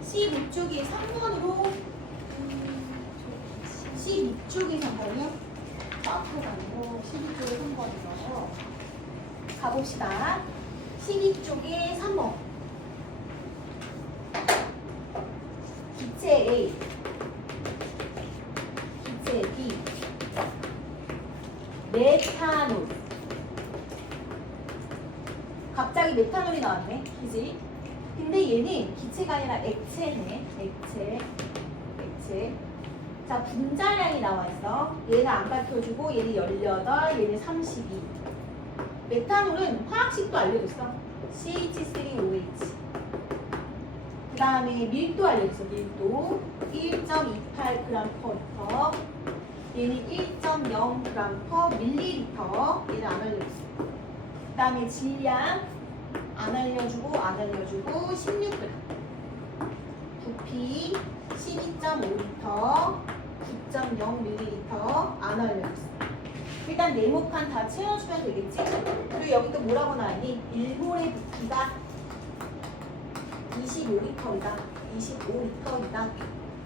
12쪽에 3번으로 12쪽에 3번이요? 앞으로 가고 12쪽에 3번이요. 가봅시다. 12쪽에 3번. 기체 A, 기체 B, 메탄올. 갑자기 메탄올이 나왔네, 그지? 근데 얘는 기체가 아니라 액체네, 액체. 자, 분자량이 나와 있어. 얘는 안 밝혀주고 얘는 18, 얘는 32. 메탄올은 화학식도 알려줬어. CH3OH. 그 다음에 밀도 알려줬어. 밀도 1.28g/리터. 얘는 1.0g/ml. 얘는 안 알려줬어. 그 다음에 질량 안 알려주고 16g. 부피 12.5리터, 9.0ml 안 알려줬어. 일단 네모칸 다 채워주면 되겠지? 그리고 여기 또 뭐라고 나왔니? 1몰의 부피가 25리터이다. 25리터이다.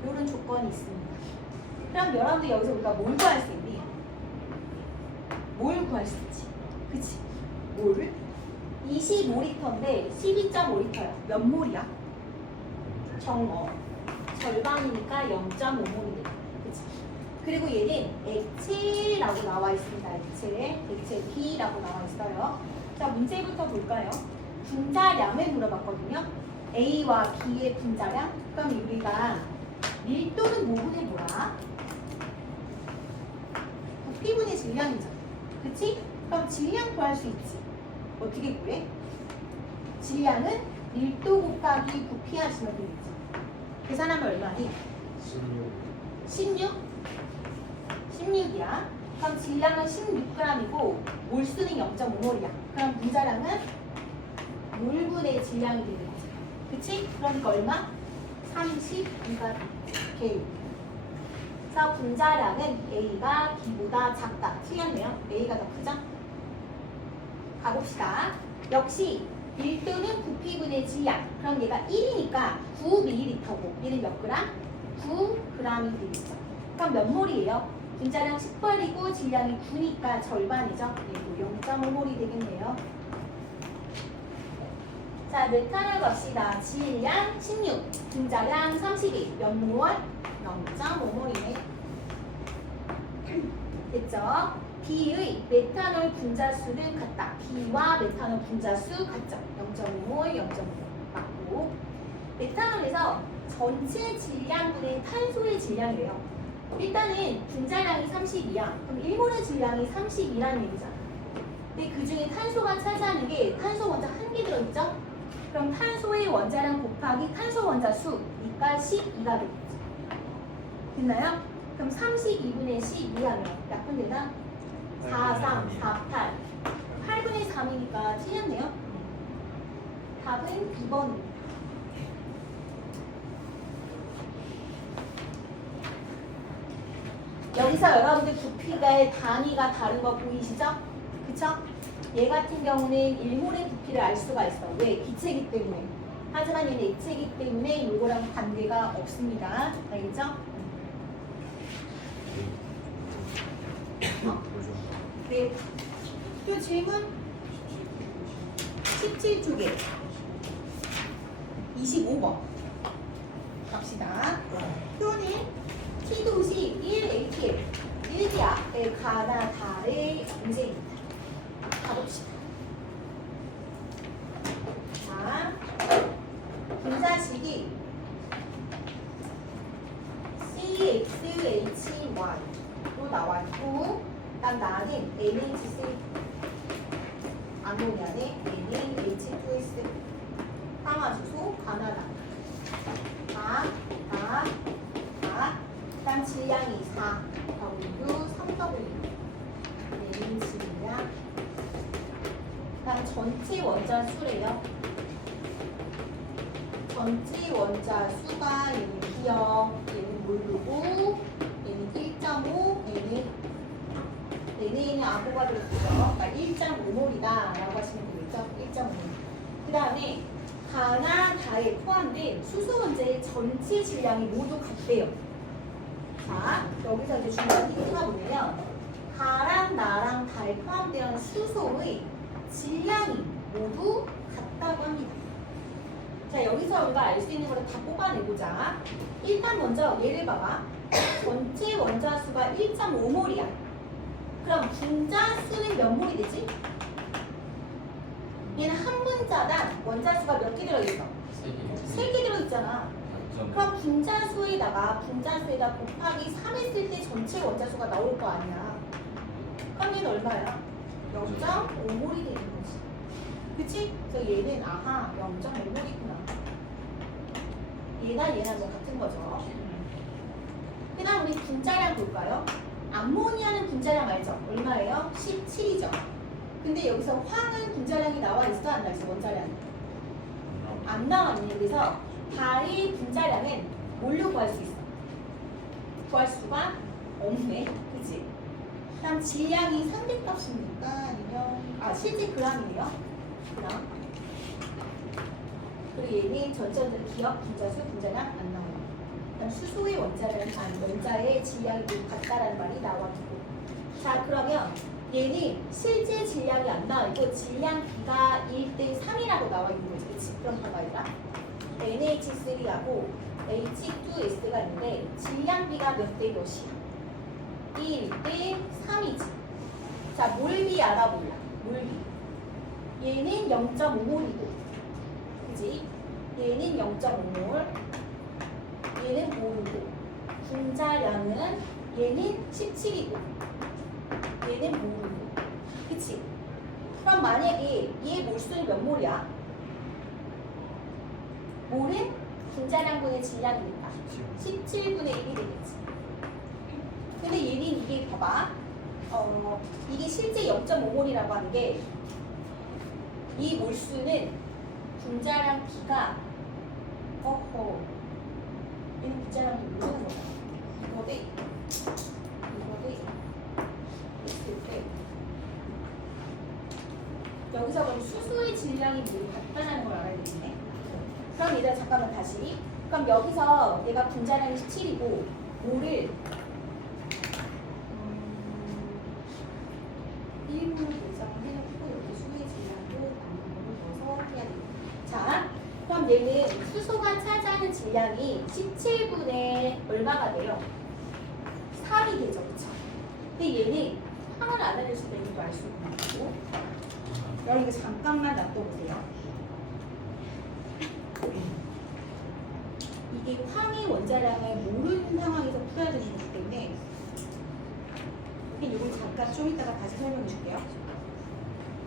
이런 조건이 있습니다. 그럼 여러분들 여기서 우리가 뭘 구할 수 있니? 뭘 구할 수 있지? 그치? 몰? 25리터인데 12.5리터야. 몇 몰이야? 정어. 절반이니까 0.5몰이 돼. 그치? 그리고 얘는 액체라고 나와 있습니다. 액체 B라고 나와 있어요. 자, 문제부터 볼까요? 분자량을 물어봤거든요. A와 B의 분자량? 그럼 우리가 밀도는 모분의 뭐야? 부피분의 질량이죠. 그치? 그럼 질량 구할 수 있지. 어떻게 구해? 질량은 밀도 곱하기 부피 하시면 되겠지. 계산하면 얼마니? 16. 16이야. 그럼 질량은 16g이고 몰수는 0.5몰이야. 그럼 분자량은 몰분의 질량이 되겠지. 그치? 그러니까 얼마? 32가 되겠지. 그래서 분자량은 A가 B보다 작다. 틀렸네요. A가 더 크죠? 가봅시다. 역시 밀도는 부피분의 질량. 그럼 얘가 1이니까 9ml고 얘는 몇 그램? 9g이 되겠죠. 그럼 몇 몰이에요? 분자량 18이고 질량이 9니까 절반이죠. 얘도 0.5몰이 되겠네요. 자, 메탄올 갑시다. 질량 16, 분자량 32. 몇 몰? 0.5몰이네. 됐죠? B의 메탄올 분자수는 같다. B와 메탄올 분자수 같죠? 0.5몰, 0.5몰 맞고. 메탄올에서 전체 질량분의 탄소의 질량이래요. 일단은 분자량이 32야. 그럼 1몰의 질량이 32라는 얘기잖아. 근데 그 중에 탄소가 차지하는 게 탄소 원자 1개 들어있죠? 그럼 탄소의 원자량 곱하기 탄소 원자 수니까 12가 되겠지. 됐나요? 그럼 32분의 12 하면 약분되나? 4, 3, 4, 8. 8분의 3이니까 틀렸네요. 답은 2번입니다. 여기서 여러분들 부피가의 단위가 다른 거 보이시죠? 그쵸? 얘 같은 경우는 1몰의 부피를 알 수가 있어. 왜? 기체이기 때문에. 하지만 얘는 액체이기 때문에 이거랑 관계가 없습니다. 알겠죠? 네. 또 질문 17쪽에 25번 갑시다. 표는 T도시 1ATL 1기압의 가나다의 문제입니다. 가봅시다. 자, 분자식이 CXHY로 나와있고 딱 나는 NHC 암모니아의 NH2S 황화수소 가나다 일단 질량이 4 W 3W 내린 질량 일단 전체 원자 수래요. 전체 원자 수가 얘는 B형, 얘는 몰르고 얘는 1.5, 얘는 아보가드로죠. 그러니까 1.5몰이다 라고 하시면 되겠죠. 1.5몰. 그 다음에 가나 다에 포함된 수소 원자의 전체 질량이 모두 같대요. 자, 여기서 이제 중요한 힌트가 뭐냐면 가랑 나랑 다에 포함된 수소의 질량이 모두 같다고 합니다. 자, 여기서 우리가 알 수 있는 거를 다 뽑아내보자. 일단 먼저 얘를 봐봐. 전체 원자 수가 1.5몰이야. 그럼 분자 수는 몇 몰이 되지? 얘는 한 분자당 원자 수가 몇 개 들어있어? 3개 들어있잖아. 그럼 분자수에다 곱하기 3 했을 때 전체 원자수가 나올 거 아니야. 그럼 얘는 얼마야? 0.5몰이 되는 거지. 그치? 그래서 얘는 0.5몰이구나. 얘랑 뭐 같은 거죠. 그 다음 우리 분자량 볼까요? 암모니아는 분자량 알죠? 얼마예요? 17이죠. 근데 여기서 황은 분자량이 나와 있어? 안 나와 있어? 원자량이? 안 나왔네. 그래서 다의 분자량은 뭘로 구할 수 있어? 구할 수가 없네. 그치? 그다음 질량이 상대값입니까? 아니면 실제 그람이에요. 그람. 그리고 얘는 전체원자 기억, 분자수, 분자량 안 나와요. 그다음 수소의 원자의 질량이 같다라는 말이 나왔고. 자, 그러면 얘는 실제 질량이 안 나와 있고 질량 B가 1대 3이라고 나와 있는 거지. 그치? 그럼 봐봐 얘들아. NH3하고 H2S가 있는데 질량 B가 몇 대 몇이야? 1대 3이지. 자, 몰비 알아볼라. 몰비. 얘는 0.5몰이고. 그지? 얘는 0.5몰, 얘는 모르고, 분자량은 얘는 17이고, 얘는 모르고, 그치? 그럼 만약에 얘 몰수는 몇 몰이야? 몰은 분자량분의 질량이니까 17분의 1이 되겠지. 근데 얘는 이게 봐봐. 이게 실제 0.5몰이라고 하는 게 이 몰수는 분자량 B가 얘는 분자량이 모르는 거야. 이거 대 있을 때 여기서 그럼 수소의 질량이 모두 같다는 걸 알아야 되겠네. 그럼 얘들아 잠깐만 다시. 그럼 여기서 내가 분자량이 17이고 몰을 1몰 보장을 해놓고 여기 수의 질량도 넣어서 해야 돼. 자, 그럼 얘는 수소가 차지하는 질량이 17분의 얼마가 돼요? 3이 되죠, 그쵸? 근데 얘는 황을 안 알려줄 때 이것도 알 수 있는 거고. 여러분 이거 잠깐만 놔둬보세요. 이게 황의 원자량을 모르는 상황에서 풀어야 되는 거기 때문에 이걸 잠깐 좀 이따가 다시 설명해 줄게요.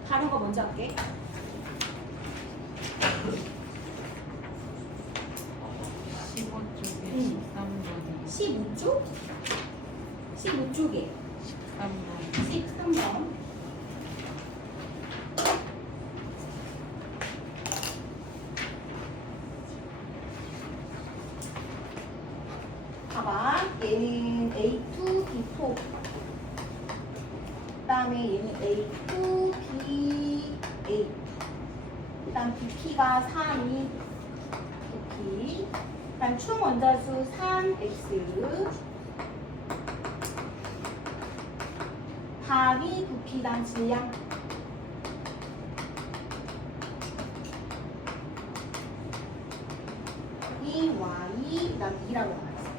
다른 거 먼저 할게. 15쪽에 13번이 15쪽? 15쪽에 13번 13번. 봐봐. 얘는 A2, B4. 그 다음에 얘는 A2, B8. 그 다음 BP가 3이 BP. 그 다음 총 원자수 3X. 답이 부피당 질량. 이 Y, 그 다음 2라고 나왔어요.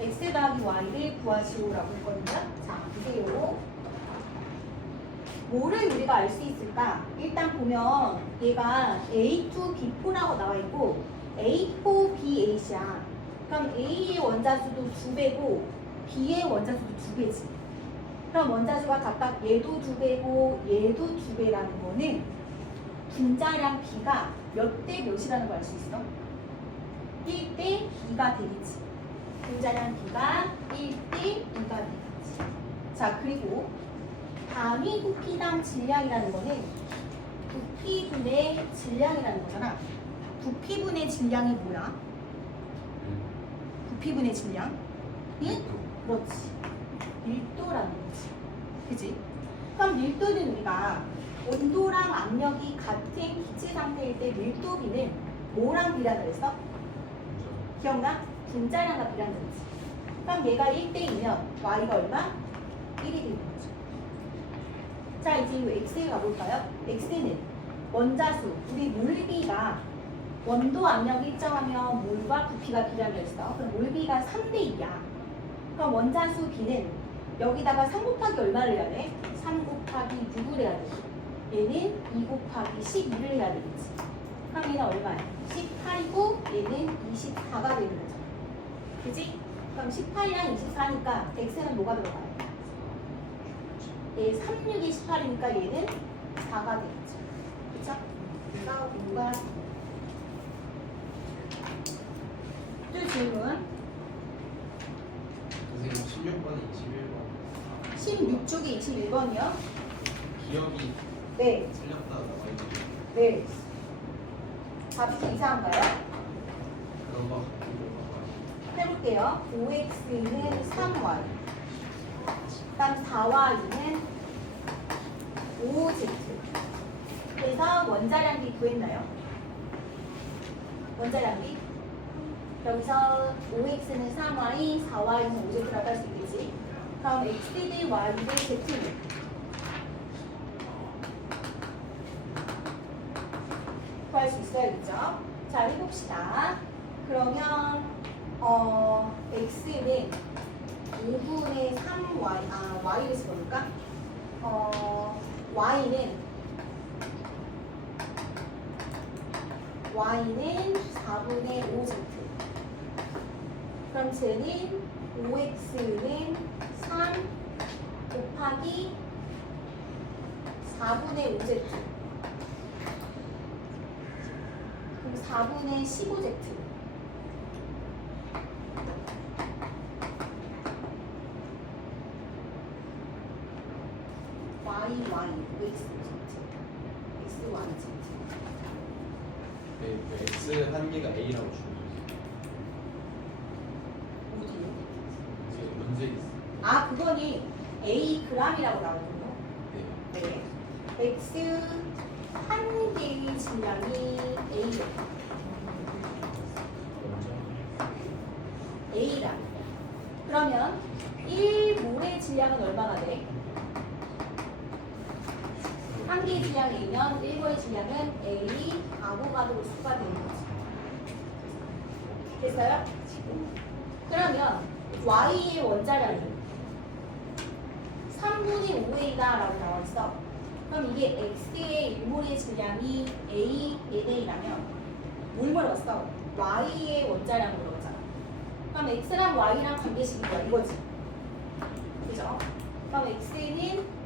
X 더하기 Y를 구하시오라고 했거든요. 자, 보세요. 뭐를 우리가 알 수 있을까? 일단 보면 얘가 A2, B4라고 나와 있고 A4, B8이야. 그럼 A의 원자수도 2배고 B의 원자수도 2배지. 그럼 원자수가 각각 얘도 2배고 얘도 2배라는 거는 분자량 B가 몇 대 몇이라는 걸 알 수 있어? 1대 2가 되겠지. 분자량 B가 1대 2가 되겠지. 자, 그리고 단위 부피당 질량이라는 거는 부피분의 질량이라는 거잖아. 부피분의 질량이 뭐야? 부피분의 질량? 그렇지. 밀도라는 거지. 그치? 그럼 밀도는 우리가 온도랑 압력이 같은 기체 상태일 때 밀도비는 뭐랑 비례한다 그랬어? 기억나? 분자량과 비례한다 그랬지. 그럼 얘가 1대2면 y가 얼마? 1이 되는 거죠. 자, 이제 이 x에 가볼까요? x는 원자수, 우리 몰비가 원도 압력 일정하면 몰과 부피가 비례한다 그랬어. 그럼 몰비가 3대2야. 그럼 원자수 b는 여기다가 3 곱하기 얼마를 해야 돼? 3 곱하기 6을 해야 돼. 얘는 2 곱하기 12를 해야 되겠지. 그럼 얘는 얼마야? 18이고 얘는 24가 되는 거죠. 그치? 그럼 18이랑 24니까 x는 뭐가 들어가요? 얘 36이 18이니까 얘는 4가 되겠죠. 그쵸? 그래서 뭔가 또 질문. 선생님 16번에 21번 16쪽에 21번이요? 기억이 네. 틀렸다 나와 있는 네. 답이 좀 이상한가요? 그런 거 같기도 해볼게요. 5x는 3y. 그다음 4y는 5z. 그래서 원자량비 구했나요? 원자량비? 여기서 5x는 3y, 4y는 5z라고 할 수 있겠지. 그럼 x 대 y 대 z는 구할 수 있어야겠죠. 자, 해봅시다. 그러면 x는 5분의 3y, y를 써볼까? y는 y는 4분의 5z. 그럼 쟤는 5x는 3 곱하기 4분의 5z. 그럼 4분의 15z. y, x, z. x, y, z. 그 X 한 개가 A라고 주는 어디요? 지금 문제 있어. 아, 그거는 A g이라고 나오거든요. 네. 네. X 한 개의 질량이 A라. 그러면 1몰의 질량은 얼마나 돼? 한 개의 질량이 A면 1몰의 질량은 A 아보가드로 수가 되는 거지. 됐어요? 그러면 Y의 원자량이 3분의 5A다 라고 나와 있어. 그럼 이게 X의 1몰의 질량이 ANA라면 뭘 물었어? Y의 원자량을 물었잖아. 그럼 X랑 Y랑 관계식이 뭐야? 이거지. 그죠? 그럼 X는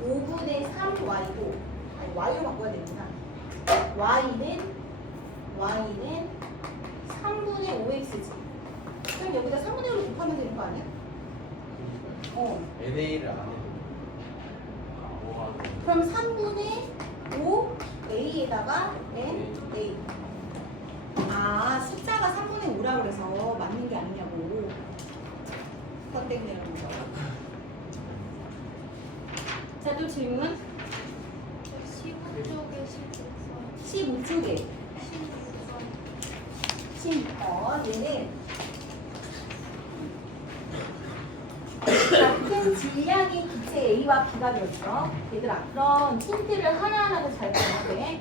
5분의 3Y고, 아니 Y로 바꿔야 되는구나. Y는 3분의 5X지. 그럼 여기다 3분의 5로 곱하면 되는 거 아니야? NA를 안 해도 그럼 3분의 5 A에다가 N A. 아, 숫자가 3분의 5라고 그래서 맞는 게 아니냐고. 그것 때문에 그런 거. 자, 또 질문. 15쪽에 15쪽에 얘는 같은 질량의 기체 A와 B가 되었죠. 얘들아, 그런 힌트를 하나하나 잘 봐야 돼.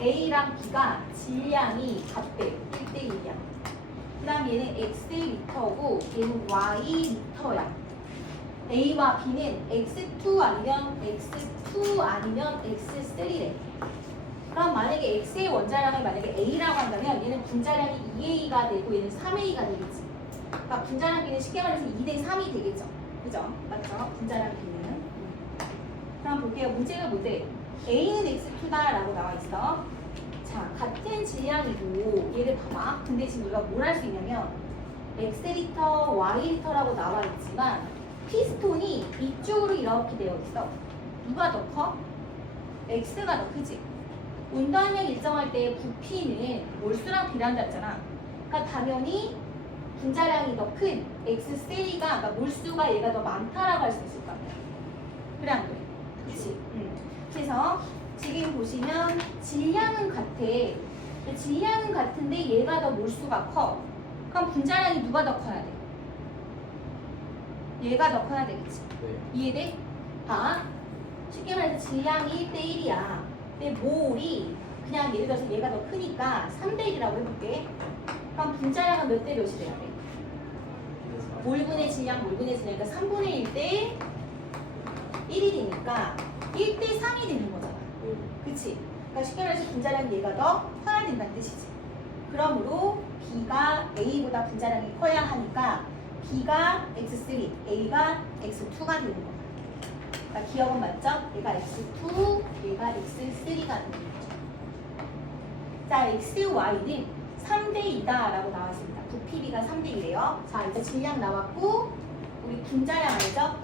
A랑 B가 질량이 같대. 1대1이야. 그 다음 얘는 X리터고 얘는 Y리터야. A와 B는 X2 아니면 X2 아니면 X3래. 그럼 만약에 X의 원자량을 만약에 A라고 한다면 얘는 분자량이 2A가 되고 얘는 3A가 되겠지. 그러니까 분자량 B는 쉽게 말해서 2대3이 되겠죠. 그죠? 맞죠? 분자량 B는. 그럼 볼게요. 문제가 뭐대? A는 X2다라고 나와 있어. 자, 같은 질량이고 얘를 봐봐. 근데 지금 우리가 뭘 할 수 있냐면 X리터, Y리터라고 나와 있지만 피스톤이 이쪽으로 이렇게 되어 있어. 누가 더 커? X가 더 크지. 온도압력 일정할 때 부피는 몰수랑 비례한다 했잖아. 그러니까 당연히 분자량이 더 큰 X3가, 그러니까 몰수가 얘가 더 많다라고 할 수 있을 거 아니야. 그래 안 그래? 그치? 그래서 지금 보시면 질량은 같아. 질량은 같은데 얘가 더 몰수가 커. 그럼 분자량이 누가 더 커야 돼? 얘가 더 커야 되겠지. 네. 이해돼? 봐. 쉽게 말해서 질량이 1대1이야. 근데 몰이 그냥 예를 들어서 얘가 더 크니까 3대1이라고 해볼게. 그럼 분자량은 몇 대 몇이 돼야 돼? 몰분의 질량, 몰분의 질량. 그러니까 3분의 1대 1이 되니까 1대 3이 되는 거잖아. 그치? 그러니까 쉽게 말해서 분자량이 얘가 더 커야 된다는 뜻이지. 그러므로 B가 A보다 분자량이 커야 하니까 B가 X3, A가 X2가 되는 거야. 그러니까 기억은 맞죠? 얘가 X2, 얘가 X3가 되는 거죠. 자, XY는 3대2다라고 나왔습니다. 부피비가 3대2래요. 자, 이제 질량 나왔고 우리 분자량 알죠?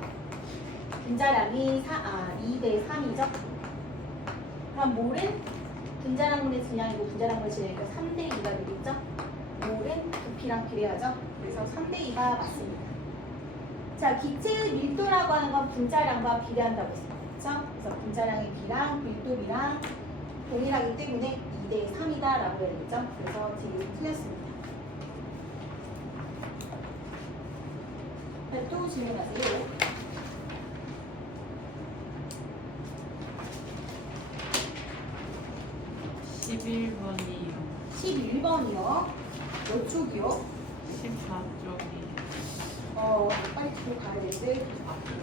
분자량이 2대 3이죠? 그럼 몰은 분자량분의 질량이고 분자량분의 질량이니까 3대2가 되겠죠? 몰은 부피랑 비례하죠? 그래서 3대2가 맞습니다. 자, 기체의 밀도라고 하는 건 분자량과 비례한다고 했습니다. 그렇죠? 그래서 분자량의 B랑 밀도비랑 동일하기 때문에 2대 3이다라고 해야 되겠죠? 그래서 뒤에 틀렸습니다. 자, 또 질문하세요. 11번이요. 11번이요. 몇 쪽이요? 14쪽이. 빨리 뒤로 가야 되는데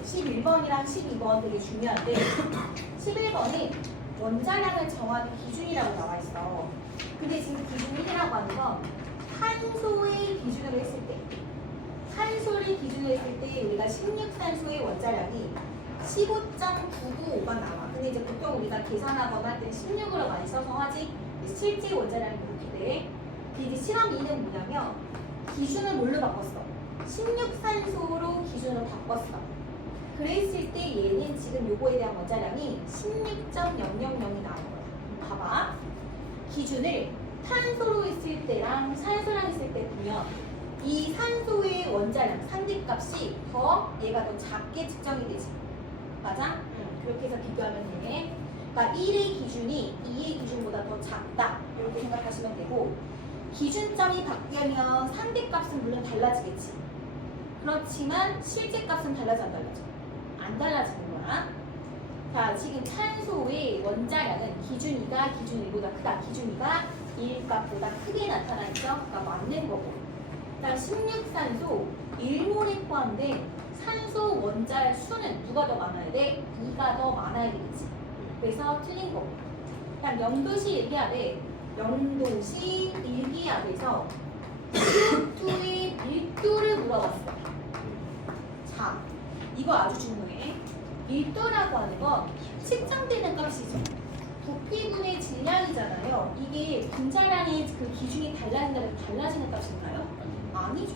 11번이랑 12번 되게 중요한데 11번이 원자량을 정하는 기준이라고 나와 있어. 근데 지금 기준 1이라고 하는 건 탄소의 기준으로 했을 때, 탄소를 기준으로 했을 때 우리가 16산소의 원자량이 15.995가 나와. 근데 이제 보통 우리가 계산하거나 할 때는 16으로 많이 써서 하지 실제 원자량이 그렇게 돼. 이제 실험 2는 뭐냐면 기준을 뭘로 바꿨어? 16산소로 기준으로 바꿨어. 그랬을 때 얘는 지금 요거에 대한 원자량이 16.000이 나온 거야. 봐봐. 기준을 탄소로 했을 때랑 산소랑 했을 때 보면 이 산소의 원자량, 상대값이 얘가 더 작게 측정이 되지. 맞아? 그렇게 해서 비교하면 돼. 그러니까 1의 기준이 2의 기준보다 더 작다. 이렇게 생각하시면 되고, 기준점이 바뀌면 상대값은 물론 달라지겠지. 그렇지만 실제 값은 달라져 안 달라져? 안 달라지는 거야. 자, 지금 탄소의 원자량은 기준 2가 기준 1보다 크다. 기준 2가 1값보다 크게 나타나 있죠? 그러니까 맞는 거고. 그다음 16산소 1몰에 포함된 산소 원자 수는 누가 더 많아야 돼? 2가 더 많아야 되겠지. 그래서 틀린 거고. 그다음 영도시 일기압에 영도시 일기압에서 CO2의 밀도를 물어봤어. 자, 이거 아주 중요해. 밀도라고 하는 건 측정되는 값이죠. 부피분의 질량이잖아요. 이게 분자량의 그 기준이 달라진다면 달라지는 값인가요? 아니죠.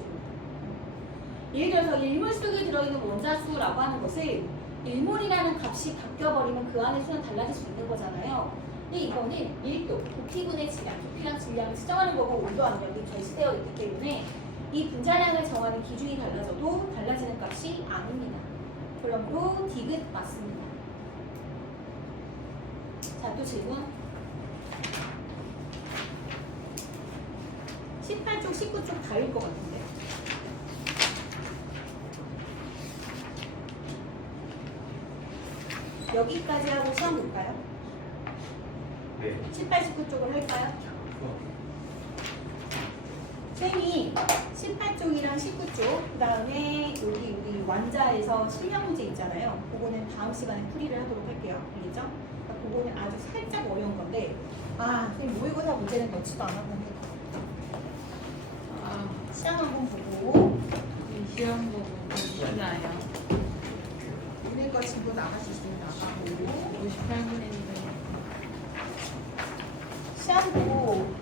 예를 들어서 1몰 속에 들어있는 원자수라고 하는 것을 1몰이라는 값이 바뀌어버리면 그 안의 수는 달라질 수 있는 거잖아요. 근데 이거는 밀도, 부피분의 질량, 부피랑 질량을 측정하는 거고 온도 압력이 절시되어 있기 때문에 이 분자량을 정하는 기준이 달라져도 달라지는 값이 아닙니다. 그러므로 디귿 맞습니다. 자, 또 질문. 18쪽, 19쪽 다를 것 같은데. 여기까지 하고 시험 볼까요? 네. 18, 19쪽을 할까요? 쌤이 18쪽이랑 19쪽, 그 다음에 여기 우리 완자에서 실력 문제 있잖아요. 그거는 다음 시간에 풀이를 하도록 할게요. 알겠죠? 그러니까 그거는 아주 살짝 어려운 건데, 선생님 모의고사 문제는 넣지도 않았는데. 시험 한번 보고, 이 시험 보고 보시나요? 오늘 거 친구 나갈 수 있으면 나가고, 58분인데 시험 보고